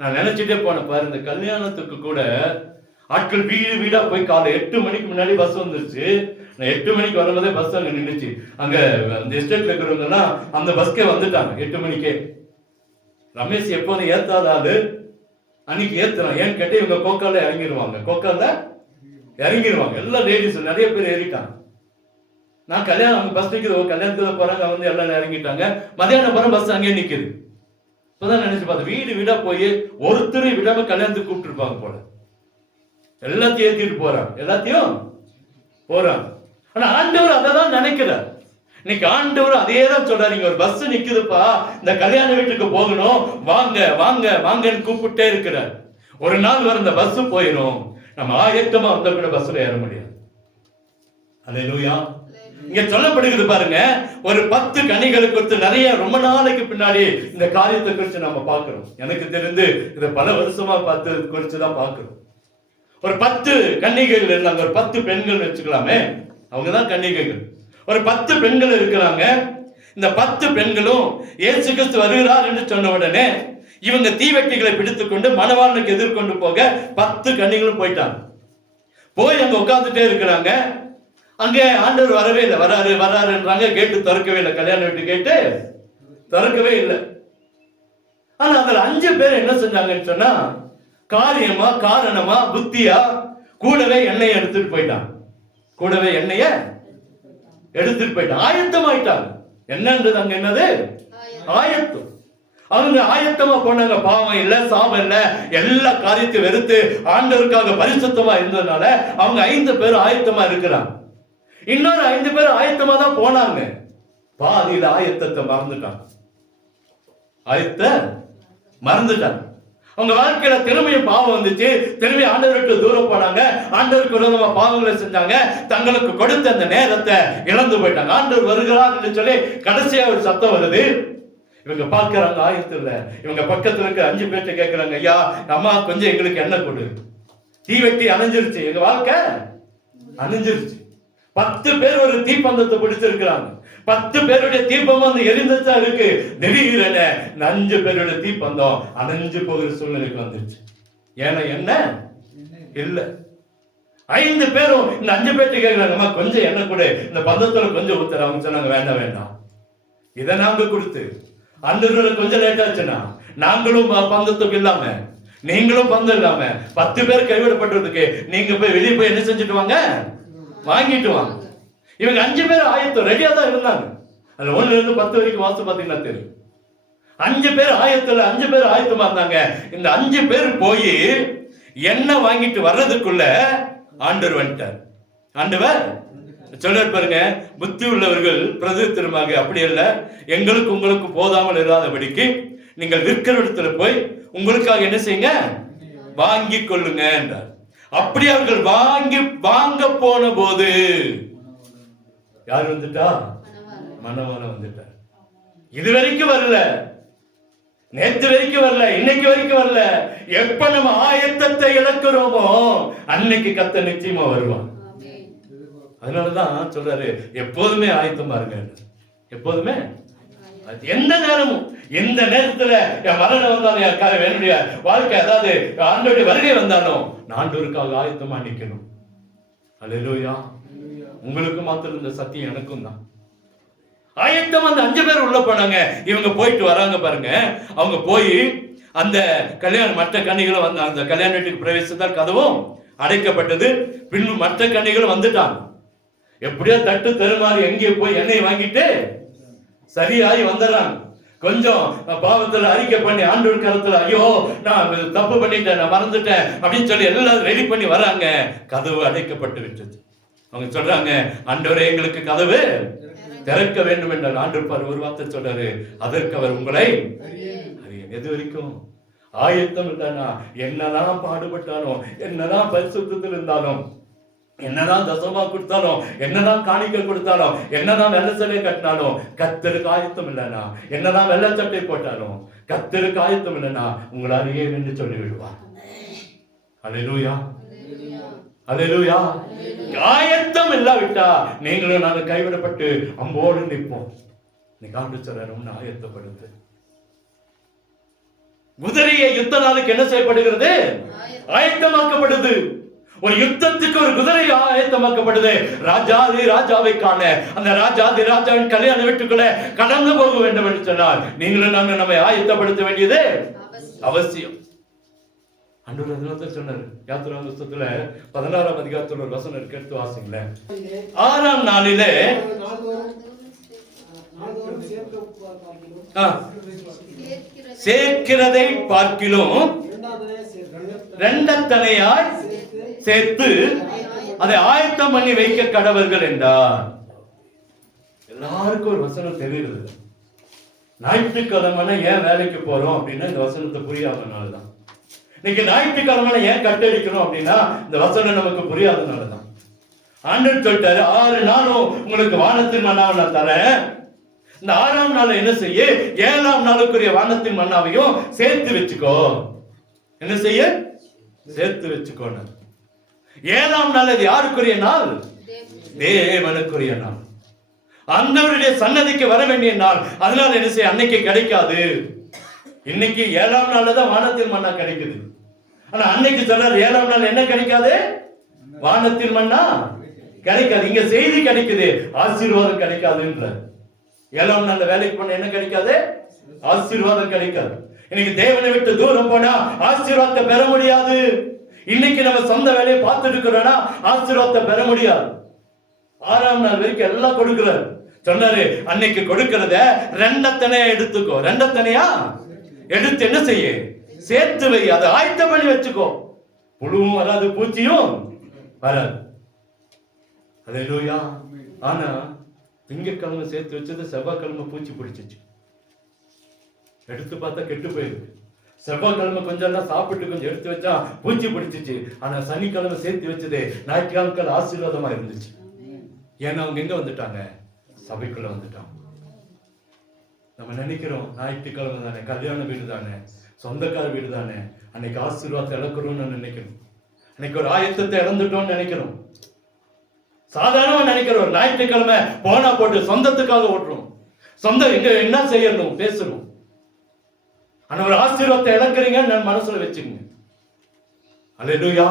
நான் நினைச்சிட்டே போனேன் பாரு, இந்த கல்யாணத்துக்கு கூட ஆட்கள் வீடு வீடா போய் காலை 8 மணிக்கு முன்னாடி பஸ் வந்துருச்சு. நான் 8 மணிக்கு வரும்போதே பஸ் அங்க நின்றுச்சு. அங்க அந்த எஸ்டேட்ல இருக்கிறவங்கன்னா அந்த பஸ்க்கே வந்துட்டாங்க 8 மணிக்கே. ரமேஷ் எப்போதும் ஏத்தாத ஆளு அன்னைக்கு ஏத்துறான். ஏன்னு கேட்டு இவங்க கோக்கால இறங்கிடுவாங்க. கோக்கால இறங்கிடுவாங்க. எல்லாம் லேடிஸ் நிறைய பேர் ஏறிட்டாங்க. நான் கல்யாணம் அவங்க பஸ் நிற்குது, கல்யாணத்துல போறாங்க, வந்து எல்லாம் இறங்கிட்டாங்க. மதியானம் போற பஸ் அங்கேயே நிக்குது. இப்பதான் நினைச்சு பார்த்தேன், வீடு வீடா போய் ஒருத்தரையும் விடாம கல்யாணத்துக்கு கூப்பிட்டு இருப்பாங்க போல. எல்லாத்தையும் ஏத்திட்டு போறாங்க, எல்லாத்தையும் போறாங்க. ஆனா ஆண்டவர் அதான் நினைக்கிறார். இன்னைக்கு ஆண்டவர் அதே தான் சொல்றாரு. இங்க ஒரு பஸ் நிக்குதுப்பா, இந்த கல்யாண வீட்டுக்கு போகணும், வாங்க வாங்க வாங்கன்னு கூப்பிட்டே இருக்கிறார். ஒரு நாள் வர இந்த பஸ் போயிடும், நம்ம ஆயத்தமா வந்த கூட பஸ்ல ஏற முடியாது. அல்லேலூயா. இங்க சொல்லப்படுகிறது பாருங்க, ஒரு 10 கனிகளை குறித்து நிறைய ரொம்ப நாளைக்கு பின்னாடி இந்த காரியத்தை குறித்து நம்ம பார்க்கிறோம். எனக்கு தெரிந்து இதை பல வருஷமா பார்த்து குறிச்சுதான் பார்க்கிறோம். ஒரு 10 கன்னிகைகள் இருந்தாங்க, ஒரு 10 பெண்கள் வச்சுக்கலாமே, அவங்கதான் கன்னிகைகள். ஒரு 10 பெண்கள் இருக்கிறாங்க. இந்த 10 பெண்களும் இயேசு கிறிஸ்து வருகிறார் என்று சொன்ன உடனே இவங்க தீவெட்டிகளை பிடித்துக் கொண்டு மணவாளனுக்கு எதிர்கொண்டு போக 10 கன்னிகளும் போயிட்டாங்க. போய் அங்க உட்கார்ந்துட்டே இருக்கிறாங்க. அங்கே ஆண்டவர் வரவே இல்லை. வராரு வராருன்றாங்க, கேட்டு திறக்கவே இல்லை. கல்யாண வீட்டு கேட்டு திறக்கவே இல்லை. ஆனா அதுல 5 பேர் என்ன செஞ்சாங்கன்னு சொன்னா, காரியமா காரணமா புத்தியா கூடவே எண்ணெயை எடுத்துட்டு போயிட்டாங்க. கூடவே எண்ணெய எடுத்துட்டு போயிட்டாங்க. ஆயத்தமாயிட்டாங்க. என்னன்றது அங்க என்னது? ஆயத்தம். அவங்க ஆயத்தமா போனாங்க. பாவம் இல்ல, சாபம் இல்ல, எல்லா காரியத்தையும் வெறுத்து ஆண்டவருக்காக பரிசுத்தமா இருந்ததுனால அவங்க 5 பேர் ஆயத்தமா இருக்கிறாங்க. இன்னொரு 5 பேர் ஆயத்தமா தான் போனாங்க. பாதியில ஆயத்தத்தை மறந்துட்டாங்க. மறந்துட்டாங்க. அவங்க வாழ்க்கையில திரும்பியும் பாவம் வந்துச்சு. திரும்பி ஆண்டவருக்கு தூரம் போனாங்க. ஆண்டவருக்கு விரோதமா பாவங்களை செஞ்சாங்க. தங்களுக்கு கொடுத்த அந்த நேரத்தை இழந்து போயிட்டாங்க. ஆண்டவர் வருகிறார் என்று சொல்லி கடைசியா ஒரு சத்தம் வருது. இவங்க பார்க்கறாங்க, ஆயத்தம் இல்ல. இவங்க பக்கத்துல இருக்க 5 பேர்ட்ட கேட்கிறாங்க, ஐயா அம்மா கொஞ்சம் எங்களுக்கு எண்ணெய் கொடு. தீவெட்டி அணைஞ்சிருச்சு, எங்க வாழ்க்கை அணைஞ்சிருச்சு. 10 பேர் ஒரு தீப்பந்தத்தை பிடிச்சிருக்கிறாங்க. 10 பேருடைய தீபம் வந்து எரிந்துச்சா இருக்கு. திடீரென 5 பேருடைய தீப்பந்தம் அணைஞ்சு போகிற சூழ்நிலைக்கு வந்துருச்சு. ஏன்னா என்ன இல்ல. 5 பேரும் இந்த 5 பேர்ட்ட கேட்கிறாங்க, கொஞ்சம் எண்ணெய் கொடு, இந்த பந்தத்துல கொஞ்சம் ஊத்துற. அவங்க சொன்னாங்க, வேண்டாம் வேண்டாம், இதை நாங்க கொடுத்து ஆண்டவரோட கொஞ்சம் லேட் ஆச்சுன்னா நாங்களும் பந்தத்துக்கு இல்லாம நீங்களும் பந்தம் இல்லாம 10 பேர் கைவிடப்பட்டதுக்கு நீங்க போய் வெளியே போய் என்ன செஞ்சுட்டு வாங்க, வாங்கிட்டு வாங்க. இவங்க 5 பேர் ஆயத்தம் ரெடியா தான் இருந்தாங்க. அது 1 இருந்து 10 வரைக்கும் வாசித்து பாத்தீங்கன்னா தெரியும். 5 பேர் ஆயத்துல 5 பேர் ஆயத்தமா இருந்தாங்க. இந்த 5 பேர் போய் எண்ணெய் வாங்கிட்டு வர்றதுக்குள்ள ஆண்டவர் வந்துட்டார். ஆண்டவர் சொல்றார் பாருங்க, புத்தி உள்ளவர்கள் பிரதித்திரமாக அப்படி அல்ல, எங்களுக்கு உங்களுக்கு போதாமல் இராதபடிக்கு நீங்கள் விற்கிற இடத்துல போய் உங்களுக்காக என்ன செய்யுங்க, வாங்கி கொள்ளுங்க என்றார். அப்படி அவர்கள் வாங்க போன போது யார் வந்துட்டா? மணவாளன் வந்துட்டார். இது வரைக்கும் வரல, நேற்று வரைக்கும் வரல, இன்னைக்கு வரைக்கும் வரல. எப்ப நம்ம ஆயத்தத்தை இழக்கிறோமோ அன்னைக்கு கர்த்தர் நிச்சயமா வருவான். அதனாலதான் சொல்றாரு, எப்போதுமே ஆயத்தமா இருங்க. எப்போதுமே, எந்த நேரமும், எந்த நேரத்துல என் மரணம் வந்தாலும் என்னுடைய வாழ்க்கை, அதாவது ஆண்டவருடைய வருகை வந்தாலும் நான் ஆண்டவருக்காக ஆயத்தமா நிக்கணும். அல்லேலூயா. உங்களுக்கு மாத்திரம் இந்த சத்தியம் எனக்கும் தான். ஆயத்தம் அந்த 5 பேர் உள்ள போனாங்க. இவங்க போயிட்டு வராங்க பாருங்க. அவங்க போய் அந்த கல்யாணம் மற்ற கன்னிகளும் வந்து அந்த கல்யாண வீட்டுக்கு பிரவேசித்தால் கதவும் அடைக்கப்பட்டது. பின்பு மற்ற கன்னிகளும் வந்துட்டாங்க. எப்படியோ தட்டு தருமாறி எங்கே போய் எண்ணெய் வாங்கிட்டு சரியாகி வந்துடுறாங்க. கொஞ்சம் பாவத்துல அறிக்கை பண்ணி ஆண்டவர் கருத்துல, ஐயோ நான் தப்பு பண்ணிட்டேன், நான் மறந்துட்டேன் அப்படின்னு சொல்லி எல்லாரும் ரெடி பண்ணி வராங்க. கதவு அடைக்கப்பட்டு விட்டது. அவங்க சொல்றாங்க, ஆண்டவரே எங்களுக்கு கதவு திறக்க வேண்டும் என்றார். ஆண்டவர் ஒரு வார்த்தை சொல்றாரு, அதற்கு அவர் உங்களை எது வரைக்கும் ஆயத்தம் இல்லைன்னா, என்னதான் பாடுபட்டாலும், என்னதான் பரிசுத்தத்தில் இருந்தாலும், என்னதான் தசமா கொடுத்தாலும், என்னதான் காணிக்கை கொடுத்தாலும், என்னதான் வெள்ளை சட்டை கட்டினாலும், கர்த்தருக்கு ஆயத்தம் இல்லைன்னா, என்னதான் வெள்ளை சட்டை போட்டாலும் கர்த்தருக்கு ஆயத்தம் இல்லைன்னா உங்களை அருகே என்று சொல்லி விடுவார். அல்லேலூயா, அல்லேலூயா. ஆயத்தம் இல்லாவிட்டா நீங்களும் நாங்கள் கைவிடப்பட்டு அம்போடு நிற்போம். நீ காண்டு சொல்ல ஆயத்தப்படுது. குதிரையை யுத்த நாளுக்கு என்ன செய்யப்படுகிறது? ஆயத்தமாக்கப்படுது. ஒரு யுத்தத்துக்கு ஒரு குதிரை ஆயத்தமாக்கப்படுது. ராஜாதி ராஜாவை காண அந்த ராஜாதி ராஜாவின் கல்யாண வீட்டுக்குள்ள கடந்து போக வேண்டும் என்று சொன்னால் நீங்களும் நாங்கள் நம்மை ஆயத்தப்படுத்த வேண்டியது அவசியம். ஆண்டவர் அதனால சொன்னாரு. யாத்திராகம புத்தகத்துல 16ஆம் அதிகாரத்துல ஒரு வசனம் இருக்கு, எடுத்து வாசிங்களேன். 6ஆம் நாளிலே சேர்க்கிறதை பார்க்கிலும் இரண்டத்தனையாய் சேர்த்து அதை ஆயத்தம் பண்ணி வைக்க கடவர்கள் என்றார். எல்லாருக்கும் ஒரு வசனம் தெரியுது. ஞாயிற்றுக்கிழமை ஏன் வேலைக்கு போறோம் அப்படின்னா இந்த வசனத்தை புரியாதனாலதான். இன்னைக்கு ஞாயிற்றுக்கிழமை ஏன் கட்டடிக்கணும் அப்படின்னா இந்த வசனம் நமக்கு புரியாதனாலதான். ஆண்டவர் சொல்லிட்டாரு, 6 நாளும் உங்களுக்கு வானத்தின் மன்னாவை நான் தரேன். இந்த 6ஆம் நாள் என்ன செய்ய, 7ஆம் நாளுக்குரிய வானத்தின் மன்னாவையும் சேர்த்து வச்சுக்கோ. என்ன செய்ய? சேர்த்து வச்சுக்கோன்னு. 7ஆம் நாள் அது யாருக்குரிய நாள்? தேவனுக்குரிய நாள். ஆண்டவருடைய சன்னதிக்கு வர வேண்டிய நாள். அதனால என்ன செய்ய, அன்னைக்கு கிடைக்காது. இன்னைக்கு 7ஆம் நாள்ல தான் வானத்தின் மன்னா கிடைக்குது. ஆனா அன்னைக்கு சொல்றாரு 7ஆம் நாள் என்ன கிடைக்காது? வானத்தின் மன்னா கிடைக்காது. இங்க செய்தி கிடைக்குது, ஆசீர்வாதம் கிடைக்காதுன்ற. 7ஆம் நாள்ல வேலைக்கு போன என்ன கிடைக்காது? ஆசீர்வாதம் கிடைக்காது. இன்னைக்கு தேவனை விட்டு தூரம் போனா ஆசீர்வாதத்தை பெற முடியாது. இன்னைக்கு நம்ம சொந்த வேலையை பார்த்துட்டு இருக்கிறோம்னா ஆசீர்வாதத்தை பெற முடியாது. 6ஆம் நாள் வரைக்கும் எல்லாம் கொடுக்கிறார். சொன்னாரு, அன்னைக்கு கொடுக்கிறத ரெண்டத்தனையா எடுத்துக்கோ. ரெண்டத்தனையா எடுத்து என்ன செய்ய? சேர்த்து வை. அதை ஆயத்தம் பண்ணி வச்சுக்கோ. புழுவும் வராது, பூச்சியும் வராது. அல்லேலூயா. ஆனா திங்கட்கிழமை சேர்த்து வச்சது செவ்வாய்க்கிழமை பூச்சி பிடிச்சிச்சு. எடுத்து பார்த்தா கெட்டு போயிருக்கு. செவ்வாய்க்கிழமை கொஞ்சம் எல்லாம் சாப்பிட்டு கொஞ்சம் எடுத்து வச்சா பூச்சி பிடிச்சிச்சு. ஆனா சனிக்கிழமை சேர்த்து வச்சது ஞாயிற்றுக்கிழமை ஆசீர்வாதமா இருந்துச்சு. ஏன்னா அவங்க எங்க வந்துட்டாங்க? சபைக்குள்ள வந்துட்டாங்க. நம்ம நினைக்கிறோம் ஞாயிற்றுக்கிழமை தானே, கல்யாண வீடு தானே, சொந்தக்கார வீடு தானே, அன்னைக்கு ஆசீர்வாதத்தை இழக்கிறோம்னு நினைக்கிறோம். அன்னைக்கு ஒரு ஆயத்தத்தை இழந்துட்டோம்னு நினைக்கிறோம். சாதாரணமா நினைக்கிறோம். ஒரு ஞாயிற்றுக்கிழமை போனா போட்டு சொந்தத்துக்காக ஓட்டுறோம். சொந்தம் எங்க என்ன செய்யணும் பேசணும். ஆனா ஒரு ஆசீர்வாதத்தை இழக்கிறீங்கன்னு நான் மனசுல வச்சுக்கோங்க. அல்லேலூயா.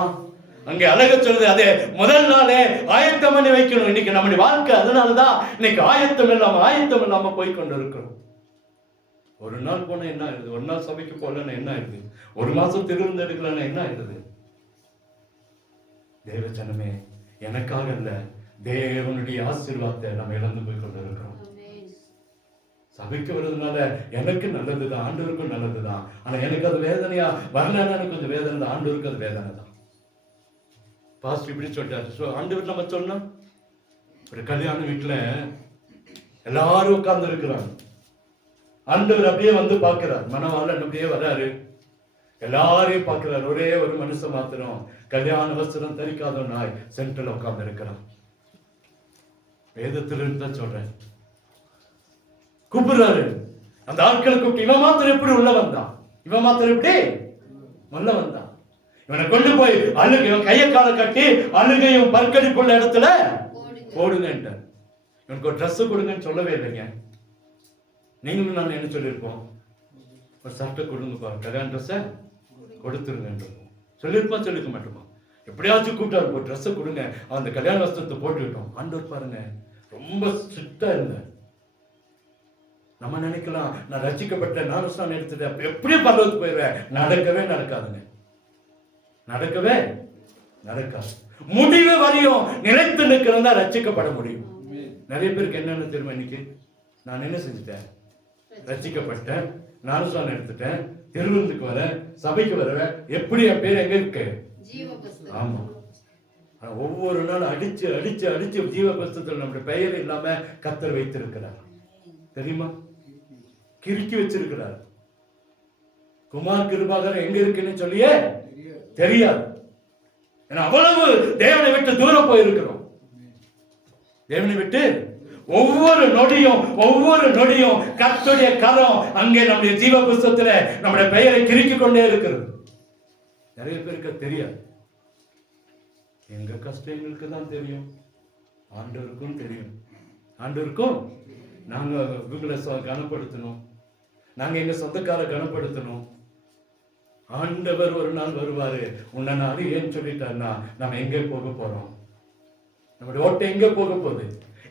அங்கே அழக சொல்றது அதே முதல் நாளே ஆயத்தம் பண்ணி வைக்கணும். இன்னைக்கு நம்முடைய வாழ்க்கை அதனாலதான் இன்னைக்கு ஆயத்தம் இல்லாம போய் கொண்டு இருக்கிறோம். ஒரு நாள் போனா என்ன ஆயிடுது? ஒரு நாள் சபைக்கு போலன்னா என்ன ஆயிடுது? ஒரு மாசம் திருவிருந்து எடுக்கலன்னா என்ன ஆயிடுது? தேவஜனமே, எனக்காக இல்ல, தேவனுடைய ஆசீர்வாதத்தை நம்ம இழந்து போய் கொண்டு இருக்கிறோம். சபைக்கு வருவதனால எனக்கு நல்லதுதான், ஆண்டவருக்கும் நல்லதுதான். ஆனா எனக்கு அது வேதனையா வரலன்னா எனக்கு கொஞ்சம் வேதனை தான். ஆண்டவருக்கு அது வேதனை தான். பாஸ்டர் இப்படி சொல்லிட்டாரு. ஆண்டவர் நம்ம சொன்னோம். ஒரு கல்யாண வீட்டுல எல்லாரும் உட்கார்ந்து இருக்கிறாங்க. ஆண்டவர் அப்படியே வந்து பார்க்கிறார். மணவாளன் அப்படியே வர்றாரு, எல்லாரையும் பார்க்கிறார். ஒரே ஒரு மனுஷன் மாத்திரம் கல்யாண வஸ்திரம் தரிக்காத நாய் சென்ட்ரல் உட்கார்ந்து இருக்கிறான். வேதத்திலிருந்து தான் சொல்றேன். கூப்பிடுறாரு. அந்த ஆட்களை கூப்பிட்டு, இவன் மாத்திரம் எப்படி உள்ள வந்தான்? இவன் மாத்திரம் எப்படி உள்ள வந்தான்? இவனை கொண்டு போய் அழுகை, இவன் கையை காலை கட்டி அழுகையும் பற்கடிப்புள்ள இடத்துல போடுங்க. இவனுக்கு ஒரு ட்ரெஸ் கொடுங்கன்னு சொல்லவே இல்லைங்க. நீங்களும் நான் என்ன சொல்லியிருப்போம்? ஒரு சட்டை கொடுங்கப்பா, கல்யாண ட்ரெஸ்ஸை கொடுத்துருங்க சொல்லியிருப்போம். சொல்லிக்க மாட்டோமா? எப்படியாச்சும் கூப்பிட்டாரு, ஒரு ட்ரெஸ்ஸை கொடுங்க, அந்த கல்யாண வஸ்திரத்தை போட்டுக்கிட்டோம். ஆண்டவர் பாருங்க ரொம்ப ஸ்ட்ரிக்டா இருந்தேன். நம்ம நினைக்கலாம், நான் ரசிக்கப்பட்ட ஞானஸ்நானம் எடுத்துட்டேன், எப்படி பரலோகத்துக்கு போயிடுவேன். நடக்கவே நடக்காதுங்க. நடக்கவே நடக்காது. முடிவு வரையும் நிலைத்து நிற்கிறதா ரசிக்கப்பட முடியும். நிறைய பேருக்கு என்னன்னு தெரியுமா? இன்னைக்கு நான் என்ன செஞ்சுட்டேன்? ரசிக்கப்பட்டேன், ஞானஸ்நானம் எடுத்துட்டேன், திருவிருந்துக்கு வர, சபைக்கு வரவேன், எப்படி என் பேர் எங்க இருக்கு? ஆமா. ஒவ்வொரு நாளும் அடிச்சு அடிச்சு அடிச்சு ஜீவ புஸ்தகத்தில் நம்முடைய பெயர் இல்லாம கர்த்தர் வைத்திருக்கிறார். தெரியுமா? கிறுக்கி வச்சிருக்கிறார். குமார் கிருபாகரன் எங்க இருக்குன்னு சொல்லியே தெரியாது. அவ்வளவு தேவனை விட்டு தூரம் போயிருக்கிறோம். தேவனை விட்டு ஒவ்வொரு நொடியும் கர்த்தருடைய கரம் அங்கே நம்முடைய ஜீவ புஸ்தகத்துல நம்முடைய பெயரை கிறுக்கி கொண்டே இருக்கிறது. நிறைய பேருக்கு தெரியாது. எங்க கஷ்டம் எங்களுக்கு தான் தெரியும், ஆண்டவருக்கும் தெரியும். ஆண்டவருக்கும் நாங்க இவங்களை கனப்படுத்தணும், நாங்க எங்க சொந்தக்கார கனப்படுத்தணும். ஆண்டவர் ஒரு நாள் வருவாரு, உன்னை நான் அறியேன்னு சொல்லிட்டாருன்னா நம்ம எங்கே போக போறோம்? நம்முடைய ஓட்டை எங்கே போக போகுது?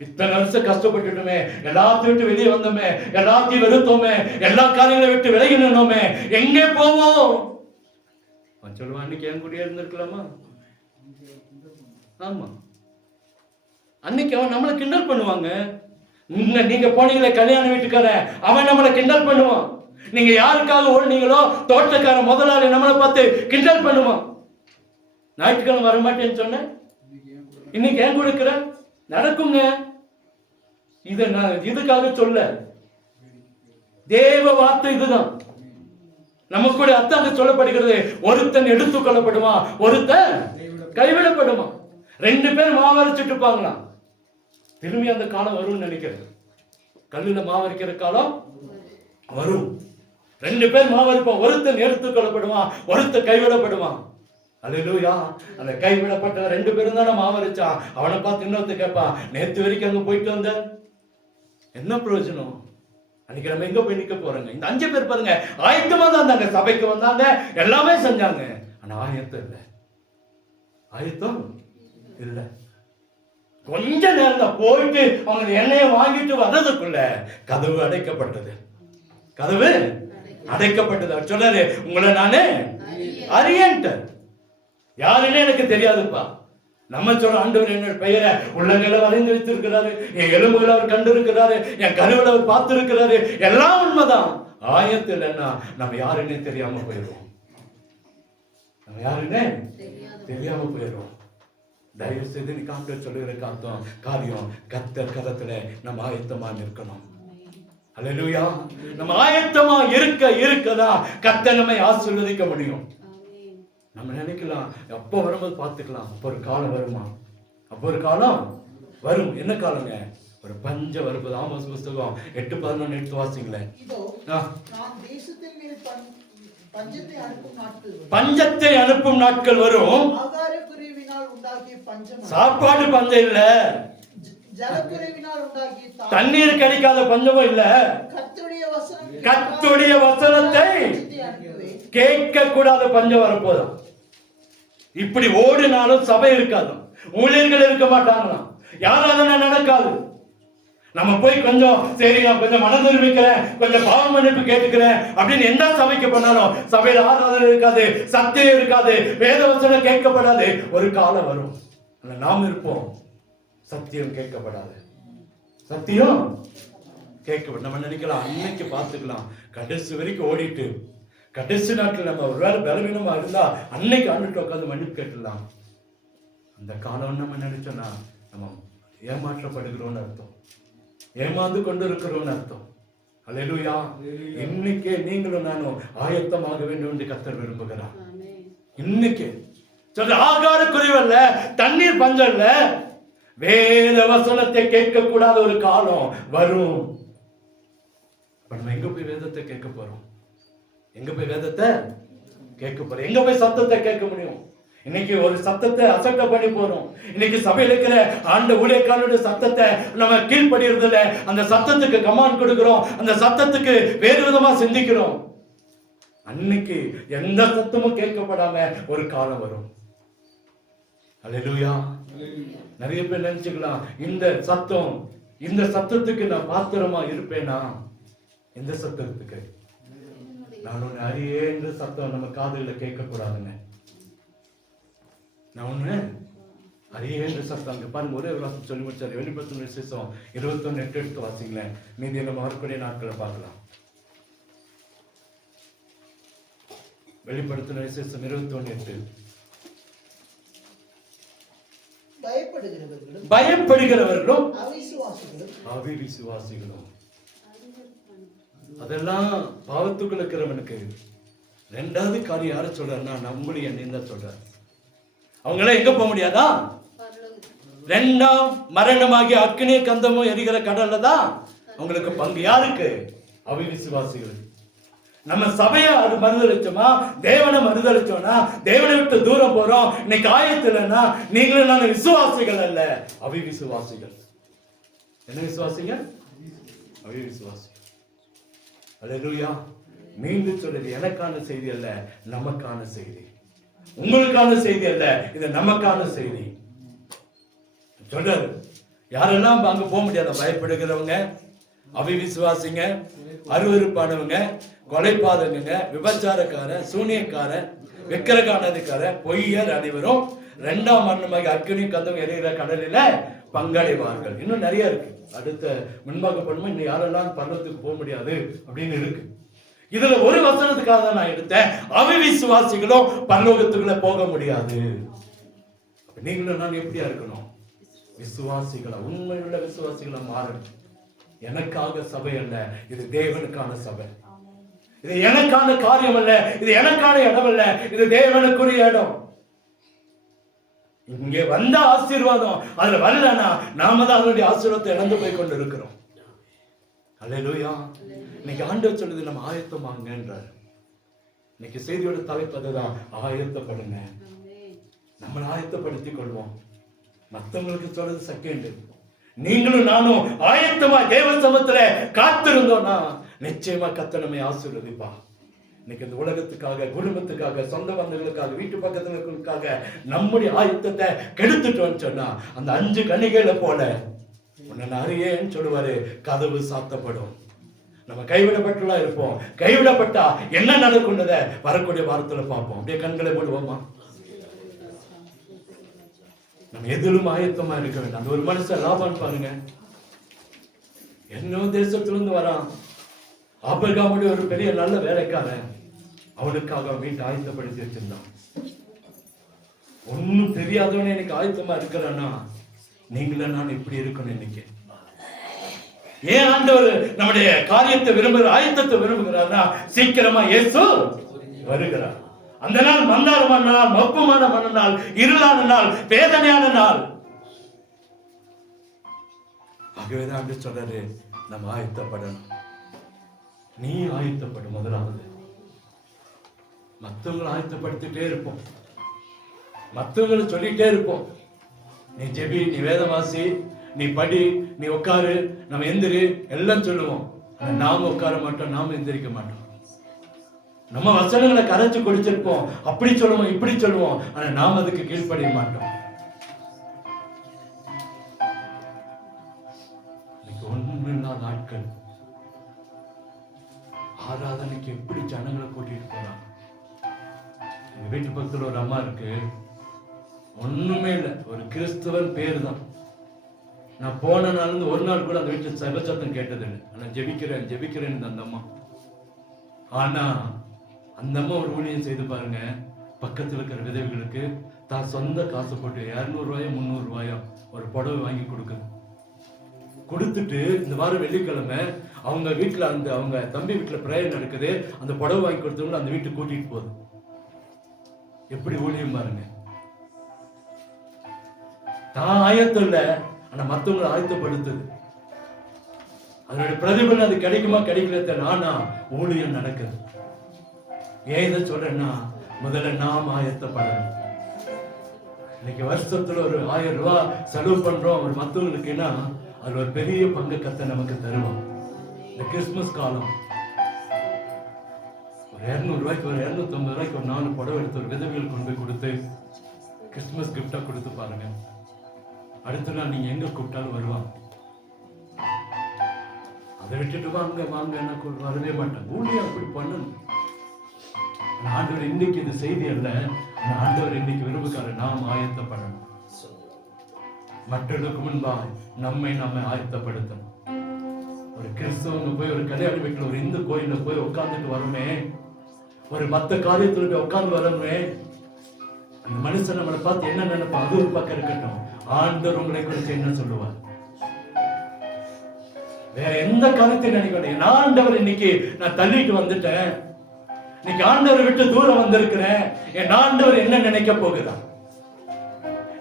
இத்தனை வருஷம் கஷ்டப்பட்டுட்டோமே, எல்லாத்தையும் விட்டு வெளியே வந்தோமே, எல்லாத்தையும் வெறுத்தோமே, எல்லா காரியங்களை விட்டு விலகி நின்னோமே, எங்கே போவோம்? சொல்லுவான், அன்னைக்கு என் கூடயே இருந்திருக்கலாமா? ஆமா, அன்னைக்கு அவன் நம்மளை கிண்டல் பண்ணுவாங்க. நீங்க போனீங்களே கல்யாண வீட்டுக்கார, அவன் நம்மளை கிண்டல் பண்ணுவான். நீங்க யாருக்காக ஓடுனீங்களோ தோட்டக்கார முதலாளி நம்மளை பார்த்து கிண்டல் பண்ணுவான். ஞாயிற்றுக்கிழமை வரமாட்டேன்னு சொன்னேன், இன்னைக்கு ஏன் கொடுக்கிற? நடக்குங்க. இதை நான் இதுக்காக சொல்ல, தேவ வார்த்தை இதுதான். நமக்கு கூட அத்தாக சொல்லப்படுகிறது, ஒருத்தன் எடுத்துக் கொள்ளப்படுவான், ஒருத்தன் கைவிடப்படுவான். 2 பேர் மாவரைச்சிட்டு இருப்பாங்களாம். திரும்பி அந்த காலம் வரும்னு நினைக்கிறது. கல்லுல மாவரைக்கிற காலம் வரும். 2 பேர் மாவரைப்பான், ஒருத்தன் எடுத்துக் கொள்ளப்படுவான், ஒருத்தன் கைவிடப்படுவான். அல்லேலூயா. அந்த கைவிடப்பட்ட 2 பேரும் தான் மாவரைச்சான். அவனை பார்த்து இன்னொருத்த கேட்பான், நேற்று வரைக்கும் அங்க போயிட்டு வந்த என்ன பிரயோஜனம்? அன்னைக்கு நம்ம எங்க போய் நிக்க போறோங்க? இந்த 5 பேர் பாருங்க, ஆயத்தமா தான் இருந்தாங்க, சபைக்கு வந்தாங்க, எல்லாமே செஞ்சாங்க. ஆனா ஆயத்தம் இல்லை, ஆயத்தம் இல்ல. கொஞ்ச நேரம் தான் போயிட்டு அவங்க எண்ணெயை வாங்கிட்டு வர்றதுக்குள்ள கதவு அடைக்கப்பட்டது. கதவு அடைக்கப்பட்டது. சொல்றாரு, உங்களை நானே அறியேன்ட்ட, யாருன்னே எனக்கு தெரியாதுப்பா. நம்ம சொல்ற ஆண்டவர் என்னோட பெயரை உள்ளங்களை வரைந்து வைத்திருக்கிறாரு, என் எலும்புகளை அவர் கண்டு இருக்கிறாரு, என் கருவில் அவர் பார்த்து இருக்கிறாரு, எல்லாம் உண்மைதான். ஆயத்தில் என்ன, நம்ம யாருன்னே தெரியாம போயிடுவோம். நம்ம யாருன்னே தெரியாம போயிடுவோம். தயவு செய்து நீ காண்ட சொல்லுகிற காரியம், கர்த்தர் கரத்துல நம்ம ஆயத்தமா இருக்கணும். அல்லேலூயா. நம்ம ஆயத்தமா இருக்கதான் கர்த்தர் நம்மை ஆசீர்வதிக்க முடியும். நம்ம நினைக்கலாம், அப்போ வரும்போது பார்த்துக்கலாம். அப்போ ஒரு காலம் வருமா? அப்போ ஒரு காலம் வரும். என்ன காலங்க? ஒரு பஞ்ச வரும்போது. ஆமோஸ் புஸ்தகம் 8:11 எடுத்து வாசிங்களேன். பஞ்சத்தை அனுப்பும் நாட்கள் வரும். சாப்பாடு பஞ்சம் இல்ல, தண்ணீர் கிடைக்காத பஞ்சமும் இல்ல. கர்த்தருடைய வசனத்தை கேட்க கூடாத பஞ்சம் வரப்போதான். இப்படி ஓடினாலும் சபை இருக்காது, ஊழியர்கள் இருக்க மாட்டாங்களாம், யாராவது நடக்காது. நம்ம போய் கொஞ்சம் சரி, நான் கொஞ்சம் மனம் தெரிவிக்கிறேன், கொஞ்சம் பாவ மன்னிப்பு கேட்டுக்கிறேன் அப்படின்னு எந்த சபைக்கு போனாலும் சபையில் ஆராதனை இருக்காது, சத்தியம் இருக்காது, வேத வசனம் கேட்கப்படாது. ஒரு காலம் வரும், நாம் இருப்போம், சத்தியம் கேட்கப்படாது. சத்தியம் கேட்கப்படும். நம்ம நினைக்கலாம் அன்னைக்கு பார்த்துக்கலாம், கடைசி வரைக்கும் ஓடிட்டு கடைசி நாட்கள் நம்ம ஒருவேளை பலவீனமா இருந்தா அன்னைக்கு ஆண்டுட்டு உட்காந்து மன்னிப்பு கேட்டுலாம். அந்த காலம் நம்ம நினைச்சோம்னா நம்ம ஏமாற்றப்படுகிறோம்னு அர்த்தம், ஏமாந்து கொண்டு இருக்கிறோம்னு அர்த்தம். அல்லேலூயா. இன்னைக்கே நீங்களும் நானும் ஆயத்தமாக வேண்டும் என்று கர்த்தர் விரும்புகிறார். இன்னைக்கு சொல்ற ஆகார குறைவல்ல, தண்ணீர் பஞ்சம் இல்ல, வேத வசனத்தை கேட்க கூடாத ஒரு காலம் வரும். நம்ம எங்க போய் வேதத்தை கேட்க போறோம்? எங்க போய் வேதத்தை கேட்க போறோம்? எங்க போய் சத்தத்தை கேட்க முடியும்? இன்னைக்கு ஒரு சத்தத்தை அசட்டை பண்ணி போறோம். இன்னைக்கு சபையில் இருக்கிற ஆண்டு ஊழியக்காரனுடைய சத்தத்தை நம்ம கீழ்படுகிறது இல்லை. அந்த சத்தத்துக்கு கமாண்ட் கொடுக்கிறோம், அந்த சத்தத்துக்கு வேறு விதமா சிந்திக்கிறோம். அன்னைக்கு எந்த சத்தமும் கேட்கப்படாம ஒரு காலம் வரும். அல்லேலூயா. நிறைய பேர் நினைச்சுக்கலாம், இந்த சத்தத்துக்கு நான் பாத்திரமா இருப்பேனா? இந்த சத்தத்துக்கு நான் ஒன்னு அறியேன்ற சத்தம் நம்ம காதுல கேட்க கூடாதுங்க. நான் ஒண்ணு அறியேன்ற சத்தம். அங்க பாருங்க, ஒரே ஒரு வாசம் சொல்லி முடிச்சாரு. வெளிப்படுத்தும் விசேஷம் 21:8 எடுத்து வாசிங்களேன். மீதி நம்ம வரக்கூடிய நாட்களை பார்க்கலாம். வெளிப்படுத்தும் விசேஷம் 21:8. பயப்படுகிறவர்களும் அவிசுவாசிகளும். அதெல்லாம் பாவத்துக்குள்ள இருக்கிறவனுக்கு. 2வது காரியம் யார சொல்றாருன்னா, நம்மளுடைய எண்ணெய் தான் சொல்றாரு. அவங்களாம் எங்க போக முடியாதா? 2ஆம் மரணமாகிய அக்கினி கந்தமும் எரிகிற கடல்ல தான் அவங்களுக்கு பங்கு. யாருக்கு? அவிசுவாசிகள். நம்ம சபையை அது மறுதளிச்சோமா, தேவனை மறுதளிச்சோம்னா, தேவனை விட்டு தூரம் போறோம். இன்னைக்கு ஆயத்தில்னா நீங்களும் நான் விசுவாசிகள் அல்ல, அவிசுவாசிகள். என்ன விசுவாசிங்க? அவிசுவாசி. அல்லேலூயா. மீண்டும் சொல்றது, எனக்கான செய்தி அல்ல, நமக்கான செய்தி. உங்களுக்கான செய்தி அல்ல, இது நமக்கான செய்தி. சொல்றாரு, யாரெல்லாம் அங்க போக முடியாத பயப்படுகிறவங்க, அவிவிசுவாசிங்க, அருவருப்பானவங்க, கொலைபாதகங்க, விபச்சாரக்காரன், சூனியக்காரன், விக்கிரகானதுக்காரன், பொய்யர் அனைவரும் 2ஆம் மரணமாக அக்கினி கந்தம் எரிகிற கடலில பங்கடைவார்கள். இன்னும் நிறைய இருக்கு. அடுத்த முன்பாக பண்ணும்போது இன்னும் யாரெல்லாம் பர்வத்துக்கு போக முடியாது அப்படின்னு இருக்கு. இதுல ஒரு வசனத்துக்காக தான் நான் எடுத்தேன், அவிவிசுவாசிகளும் பரலோகத்துக்குள்ள போக முடியாது. நீங்களும் நான் எப்படியா இருக்கணும்? விசுவாசிகளா, உண்மையுள்ள விசுவாசிகளா மாறணும். எனக்காக சபை அல்ல, இது தேவனுக்கான சபை. இது எனக்கான காரியம் அல்ல, இது எனக்கான இடம் அல்ல, இது தேவனுக்குரிய இடம். இங்கே வந்த ஆசீர்வாதம் அதுல வரலன்னா நாம தான் அதனுடைய ஆசீர்வாதத்தை இழந்து போய் கொண்டு இருக்கிறோம். அல்லேலூயா. இன்னைக்கு ஆண்டவர் சொல்லுது, நம்ம ஆயத்தமாங்கன்றார். இன்னைக்கு செய்தியோட தலைப்பு அதுதான், ஆயத்தப்படுங்க. நம்மளை ஆயத்தப்படுத்திக் கொள்வோம். மற்றவங்களுக்கு சொல்றது செகண்ட். நீங்களும் நானும் ஆயத்தமா தேவ சமத்துல காத்திருந்தோம்னா நிச்சயமா கர்த்தர் நம்மை ஆசீர்வதிப்பா. இன்னைக்கு இந்த உலகத்துக்காக, குடும்பத்துக்காக, சொந்த பந்தங்களுக்காக, வீட்டு பக்கத்துக்காக நம்முடைய ஆயத்தத்தை கெடுத்துட்டோம்னு சொன்னா அந்த 5 கன்னிகைகளை போல உன்னை அறியேன்னு சொல்லுவாரு, கதவு சாத்தப்படும். நம்ம கைவிடப்பட்டுலாம் இருப்போம். கைவிடப்பட்டா என்ன நடக்கும்ன்றத வரக்கூடிய வாரத்துல பார்ப்போம். அப்படியே கண்களை மூடுவோமா? நம்ம எதிலும் ஆயத்தமா இருக்க வேண்டாம். அந்த ஒரு மனுஷன் லாபான் பாருங்க, என்ன தேசத்துல இருந்து வரான். ஆபிரகாமுடைய ஒரு பெரிய நல்ல வேலைக்காரன், அவனுக்காக வீட்டை ஆயத்தப்படுத்தி வச்சிருந்தான். ஒன்னும் தெரியாதவனே எனக்கு ஆயத்தமா இருக்கிறான்னா நீங்கள நான் எப்படி இருக்கணும்? இன்னைக்கு ஏன் ஆண்டவர் நம்முடைய காரியத்தை விரும்புகிற, ஆயத்தத்தை விரும்புகிறார்னா சீக்கிரமா இயேசு வருகிறார். அந்த நாள் மந்தாரமான நாள், மொப்பமான மன நாள், இருளான நாள், வேதனையான நாள். ஆகவேதான் சொல்றாரு, நம்ம ஆயத்தப்படணும். நீ ஆயத்தப்படும். முதலாவது மற்றவங்களை ஆயத்தப்படுத்திட்டே இருப்போம், மற்றவங்களை சொல்லிட்டே இருப்போம். நீ ஜெபி, நீ வேதவாசி, நீ படி, நீ உட்காரு, நம்ம எந்திரி எல்லாம் சொல்லுவோம். நாம உட்கார மாட்டோம், நாம எந்திரிக்க மாட்டோம். நம்ம வசனங்களை கரைச்சு குடிச்சிருப்போம், அப்படி சொல்லுவோம், இப்படி சொல்லுவோம். ஆனா நாம அதுக்கு கீழ்ப்படிய மாட்டோம். இன்னைக்கு ஒண்ணுமில்லாத நாட்கள் ஆராதனைக்கு எப்படி ஜனங்களை கூட்டிட்டு போறாங்க. எங்க வீட்டு பக்கத்துல ஒரு அம்மா இருக்கு, ஒண்ணுமே இல்லை, ஒரு கிறிஸ்தவன் பேரு தான். நான் போன நாள் இருந்து ஒரு நாள் கூட அந்த வீட்டு சபச்சத்தம் கேட்டது இல்லை. ஆனா ஜெபிக்கிறேன் ஜெபிக்கிறேன் அந்த அம்மா. ஆனா அந்த அம்மா ஒரு ஊழியம் செய்து பாருங்க, பக்கத்தில் இருக்கிற விதவைகளுக்கு தான் சொந்த காசு போட்டு 200 ரூபாயோ 300 ரூபாயோ ஒரு புடவை வாங்கி கொடுக்குது. கொடுத்துட்டு இந்த வாரம் வெள்ளிக்கிழமை அவங்க வீட்டுல, அந்த அவங்க தம்பி வீட்டுல பிரேயர் நடக்குது, அந்த புடவை வாங்கி கொடுத்தவங்க அந்த வீட்டுக்கு கூட்டிட்டு போகுது. எப்படி ஊழியம் பாருங்க. தான் ஆயத்தம் இல்ல, ஆனா மத்தவங்களை ஆயத்தப்படுத்துது. அதனுடைய பிரதிபலன் அது கிடைக்குமா கிடைக்கல, நானா ஊழியம் நடக்குது. ஏன் இதை சொல்றேன்னா, முதல்ல நாம் ஆயத்தப்படணும். இன்னைக்கு வருஷத்துல ஒரு 1000 ரூபாய் செலவு பண்றோம் ஒரு மத்தவங்களுக்குன்னா அது ஒரு பெரிய பங்கு கத்த நமக்கு தருவோம். இந்த கிறிஸ்துமஸ் காலம் ஒரு 200 ரூபாய்க்கு, ஒரு 250 ரூபாய்க்கு ஒரு 4 புடவை எடுத்து ஒரு விதவியல் கொண்டு போய் கொடுத்து கிறிஸ்துமஸ் கிஃப்டா கொடுத்து பாருங்க. அடுத்த நாள் நீங்க எங்க கூப்பிட்டாலும் வருவாங்க. அதை விட்டுட்டு வாங்க வாங்க வரவே மாட்டாங்க. ஊழியம் அப்படி பண்ணணும். ஆண்டவர் இன்னைக்கு இது செய்தி அல்ல, ஆண்டவர் இன்னைக்கு விரும்புகிறாரு நாம் ஆயத்தப்படணும். மற்றவர்களுக்கு முன்பாக நம்மை ஆயத்தப்படுத்தணும். ஒரு கிறிஸ்தவங்க போய் ஒரு கல்யாண வீட்டுல, ஒரு இந்து கோயில போய் உட்கார்ந்துட்டு வரமே, ஒரு மத்த காரியத்துல போய் உட்கார்ந்து வரமே, அந்த மனுஷன் நம்மளை பார்த்து என்ன நினைப்பா, அது ஒரு பக்கம் இருக்கட்டும். ஆண்டவர் உங்களை குறித்து என்ன சொல்லுவார்? வேற எந்த கருத்தை நினைக்க வேண்டிய. ஆண்டவர் இன்னைக்கு நான் தள்ளிட்டு வந்துட்டேன், இன்னைக்கு ஆண்டவர் விட்டு தூரம் வந்திருக்கிறேன், என் ஆண்டவர் என்ன நினைக்க போகிறார்?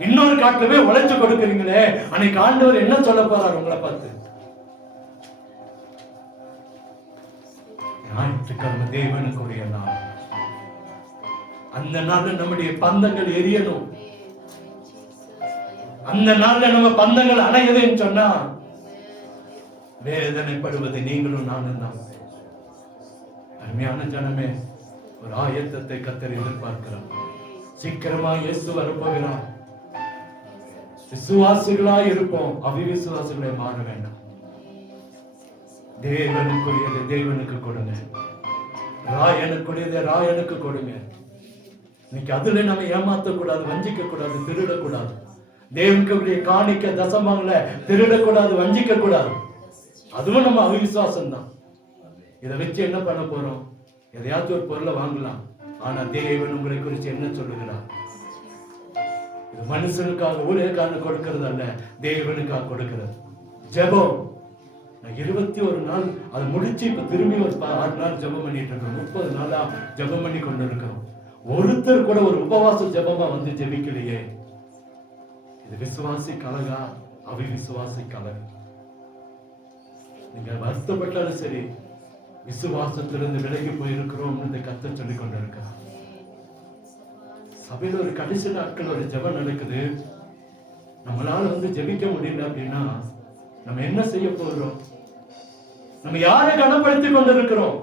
இன்னொரு காட்டுலவே உழைச்சு கொடுக்குறீங்களே, அன்னைக்கு ஆண்டவர் என்ன சொல்ல போறார் உங்களை பார்த்து? ஞாயிற்றுக்கிழமை தேவனுக்குரிய நாள். அந்த நாள்ல நம்முடைய பந்தங்கள் எரியணும். அந்த நாள்ல நம்ம பந்தங்கள் அணையதுன்னு சொன்னா வேதனைப்படுவது நீங்களும் நானும் தான். அருமையான ஜனமே, ஒரு ஆயத்தத்தை கர்த்தர் எதிர்பார்க்கிறார். சீக்கிரமா இயேசு வரப்போகிறார். விசுவாசிகளா இருப்போம், அவிசுவாசிகளை மாற வேண்டாம். தேவனுக்குரியதை தேவனுக்கு கொடுங்க, ராயனுக்குரியதை ராயனுக்கு கொடுங்க. இன்னைக்கு அதுல நம்ம ஏமாத்தக்கூடாது, வஞ்சிக்க கூடாது, திருடக்கூடாது. தேவனுக்கு காணிக்க தசமங்களை திருடக்கூடாது, வஞ்சிக்க கூடாது. அதுவும் நம்ம அவிசுவாசம் தான். இதை வச்சு என்ன பண்ண போறோம்? எதையாச்சும் ஒரு பொருளை வாங்கலாம். ஆனா தேவன் உங்களை குறித்து என்ன சொல்லுகிறார்? இது மனுஷனுக்காக ஊழியக்காரனு கொடுக்கிறது அல்ல, தேவனுக்காக கொடுக்கிறது. ஜெபம் 21 நாள் அது முடிச்சு இப்ப திரும்பி ஒரு 6 நாள் ஜெபம் பண்ணிட்டு இருக்கோம். 30 நாளா ஜெபம் பண்ணி கொண்டு இருக்கிறோம். ஒருத்தர் கூட ஒரு உபவாச ஜெபமா வந்து ஜெபிக்கலையே. இது விசுவாசி கலகா, அவிசுவாசி கலகா? நீங்க வருத்தப்பட்டாலும் சரி, விசுவாசத்திலிருந்து விலகி போயிருக்கிறோம் கர்த்தர் சொல்லிக் கொண்டிருக்கிறார். சபையில ஒரு கடைசி நாட்கள் ஒரு ஜெபம் நடக்குது. நம்மளால வந்து ஜெபிக்க முடியல அப்படின்னா நம்ம என்ன செய்ய போகிறோம்? நம்ம யாரை கனப்படுத்திக் கொண்டிருக்கிறோம்?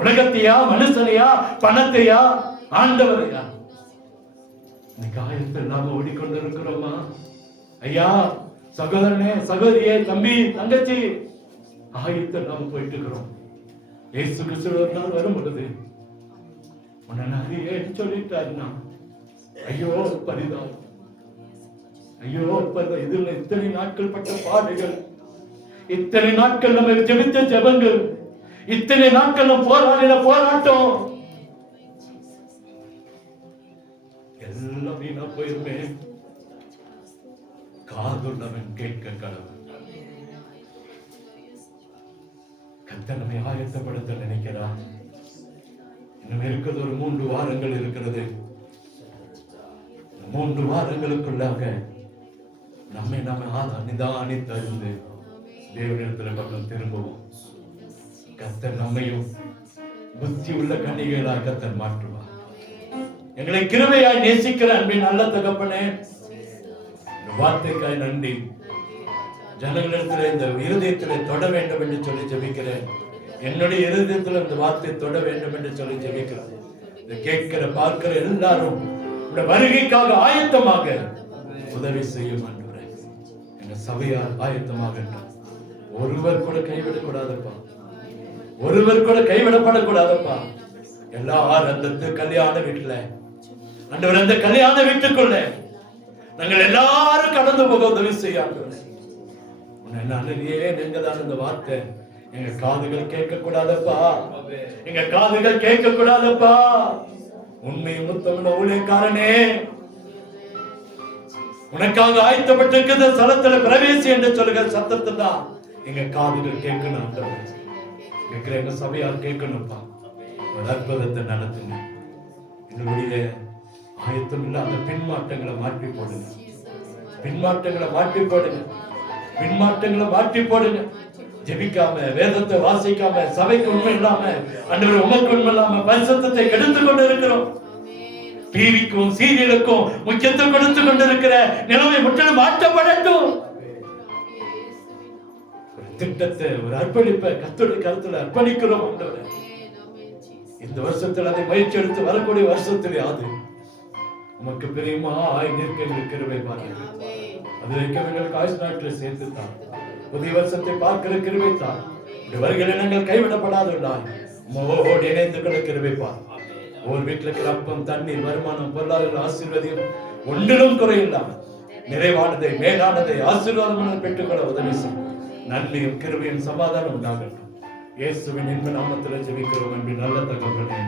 உலகத்தையா, மனுஷனையா, பணத்தையா, ஆண்டவரையா? இன்னைக்கு ஆயத்தம் இல்லாம ஓடிக்கொண்டிருக்கிறோமா? ஐயா, சகோதரனே, சகோதரியே, தம்பி, தங்கச்சி, ஆயத்தம் இல்லாம போயிட்டு இருக்கிறோம். இயேசு கிறிஸ்து ஒரு நாள் வரும் பொழுது உன்னை நிறைய சொல்லிட்டாருன்னா, ஐயோ பரிதாபம், ஐயோ பரிதாபம். இதுல இத்தனை நாட்கள் பட்ட பாடுகள், இத்தனை நாட்கள் நம்ம ஜெபித்த ஜெபங்கள், இத்தனை நாட்கள் நம்ம போராடின போராட்டம் எல்லாம் வீணா போயிருமே. காதுள்ளவன் கேட்க கடவுள். கர்த்தர் நம்மை ஆயத்தப்படுத்த நினைக்கிறார். இன்னும் இருக்கிறது ஒரு 3 வாரங்கள் இருக்கிறது. 3 வாரங்களுக்குள்ளாக நம்மை நிதானித்தறிந்து தேவனிடத்தில் பக்கம் திரும்புவோம். கர்த்தர் நம்மையும் புத்தி உள்ள கன்னிகைகளாக கர்த்தர் மாற்றுவார். எங்களை கிருபையாய் நேசிக்கிற அன்பின் நல்ல தகப்பனே, வார்த்தைக்காய் நன்றி. ஜனங்களிடத்தில் இந்த இருதயத்தில் தொட வேண்டும் என்று சொல்லி ஜெபிக்கிறேன். என்னுடைய இருதயத்தில் இந்த வார்த்தை தொட வேண்டும் என்று சொல்லி ஜெபிக்கிறேன். இதை கேட்கிற பார்க்கிற எல்லாரும் இந்த வருகைக்காக ஆயத்தமாக உதவி செய்யும் ஆண்டவரே. எங்க சபையார் ஆயத்தமாகட்டும். ஒருவர் கூட கைவிடக்கூடாதப்பா, ஒருவர் கூட கைவிடப்படக்கூடாதப்பா. எல்லாரும் அந்த கல்யாண வீட்டுல ஆண்டவர், அந்த கல்யாண வீட்டுக்குள்ள நாங்கள் எல்லாரும் கடந்து போக உதவி செய்ய ஆண்டவரே. இந்த வார்த்தை எங்க காதுகள் கேட்க கூடாதப்பா, எங்க காதுகள் கேட்க கூடாதப்பா. உண்மை முத்தமிழ ஊழியக்காரனே, உனக்காக ஆயத்தப்பட்டிருக்கிற ஸ்தலத்துல பிரவேசி என்று சொல்லுகிற சத்தத்தை தான் எங்க காதுகள் கேட்கணும். ஆண்டவரே, எங்க சபையால் கேட்கணும்ப்பா. ஒரு அற்புதத்தை நடத்துங்க. எங்களுடைய ஆயத்தம் இல்லாத பின்மாற்றங்களை மாற்றி போடுங்க, பின்மாற்றங்களை மாற்றி போடுங்க, பின்மாற்றங்களை மாற்றி போடுங்க. ஜெபிக்காம, வேதத்தை வாசிக்காம, சபைக்கு உண்மை இல்லாம, ஆண்டவரே உமக்கு உண்மை இல்லாம பரிசுத்தத்தை கெடுத்து கொண்டு இருக்கிறோம். டிவிக்கும் சீரியலுக்கும் முக்கியத்துவம் கொடுத்து கொண்டிருக்கிற நிலைமை முற்றிலும் மாற்றப்படட்டும். ஒரு திட்டத்தை, ஒரு அர்ப்பணிப்பை கர்த்தருடைய கருத்துல அர்ப்பணிக்கிறோம் ஆண்டவரே. இந்த வருஷத்தில் அதை முயற்சி எடுத்து வரக்கூடிய வருஷத்தில் யாது உமக்கு பிரியமா நிற்க கிருபை பாருங்க. அது வரைக்கும் எங்களுக்கு ஆயுஷ் நாட்டில் சேர்த்துத்தான். புதிய வருஷத்தை பார்க்கிற கிருபை தான். வருகிற நாங்கள் கைவிடப்படாதுள்ளாய் உமோடு இணைந்து கொள்ள கிருபை பார். ஒரு வீட்டில் இருக்கிற அப்பம், தண்ணீர், வருமானம், பொருளாதார ஆசீர்வாதம் ஒன்றிலும் குறையில்லாம நிறைவானதை, மேலானதை, ஆசீர்வாதம் பெற்றுக்கொள்ள உதவி செய்யும். நன்மையும் கிருபையும் சமாதானம் உண்டாகட்டும். இயேசுவின் இன்ப நாமத்தில் ஜெபிக்கிறோம் அன்பின் நல்ல தகவலே.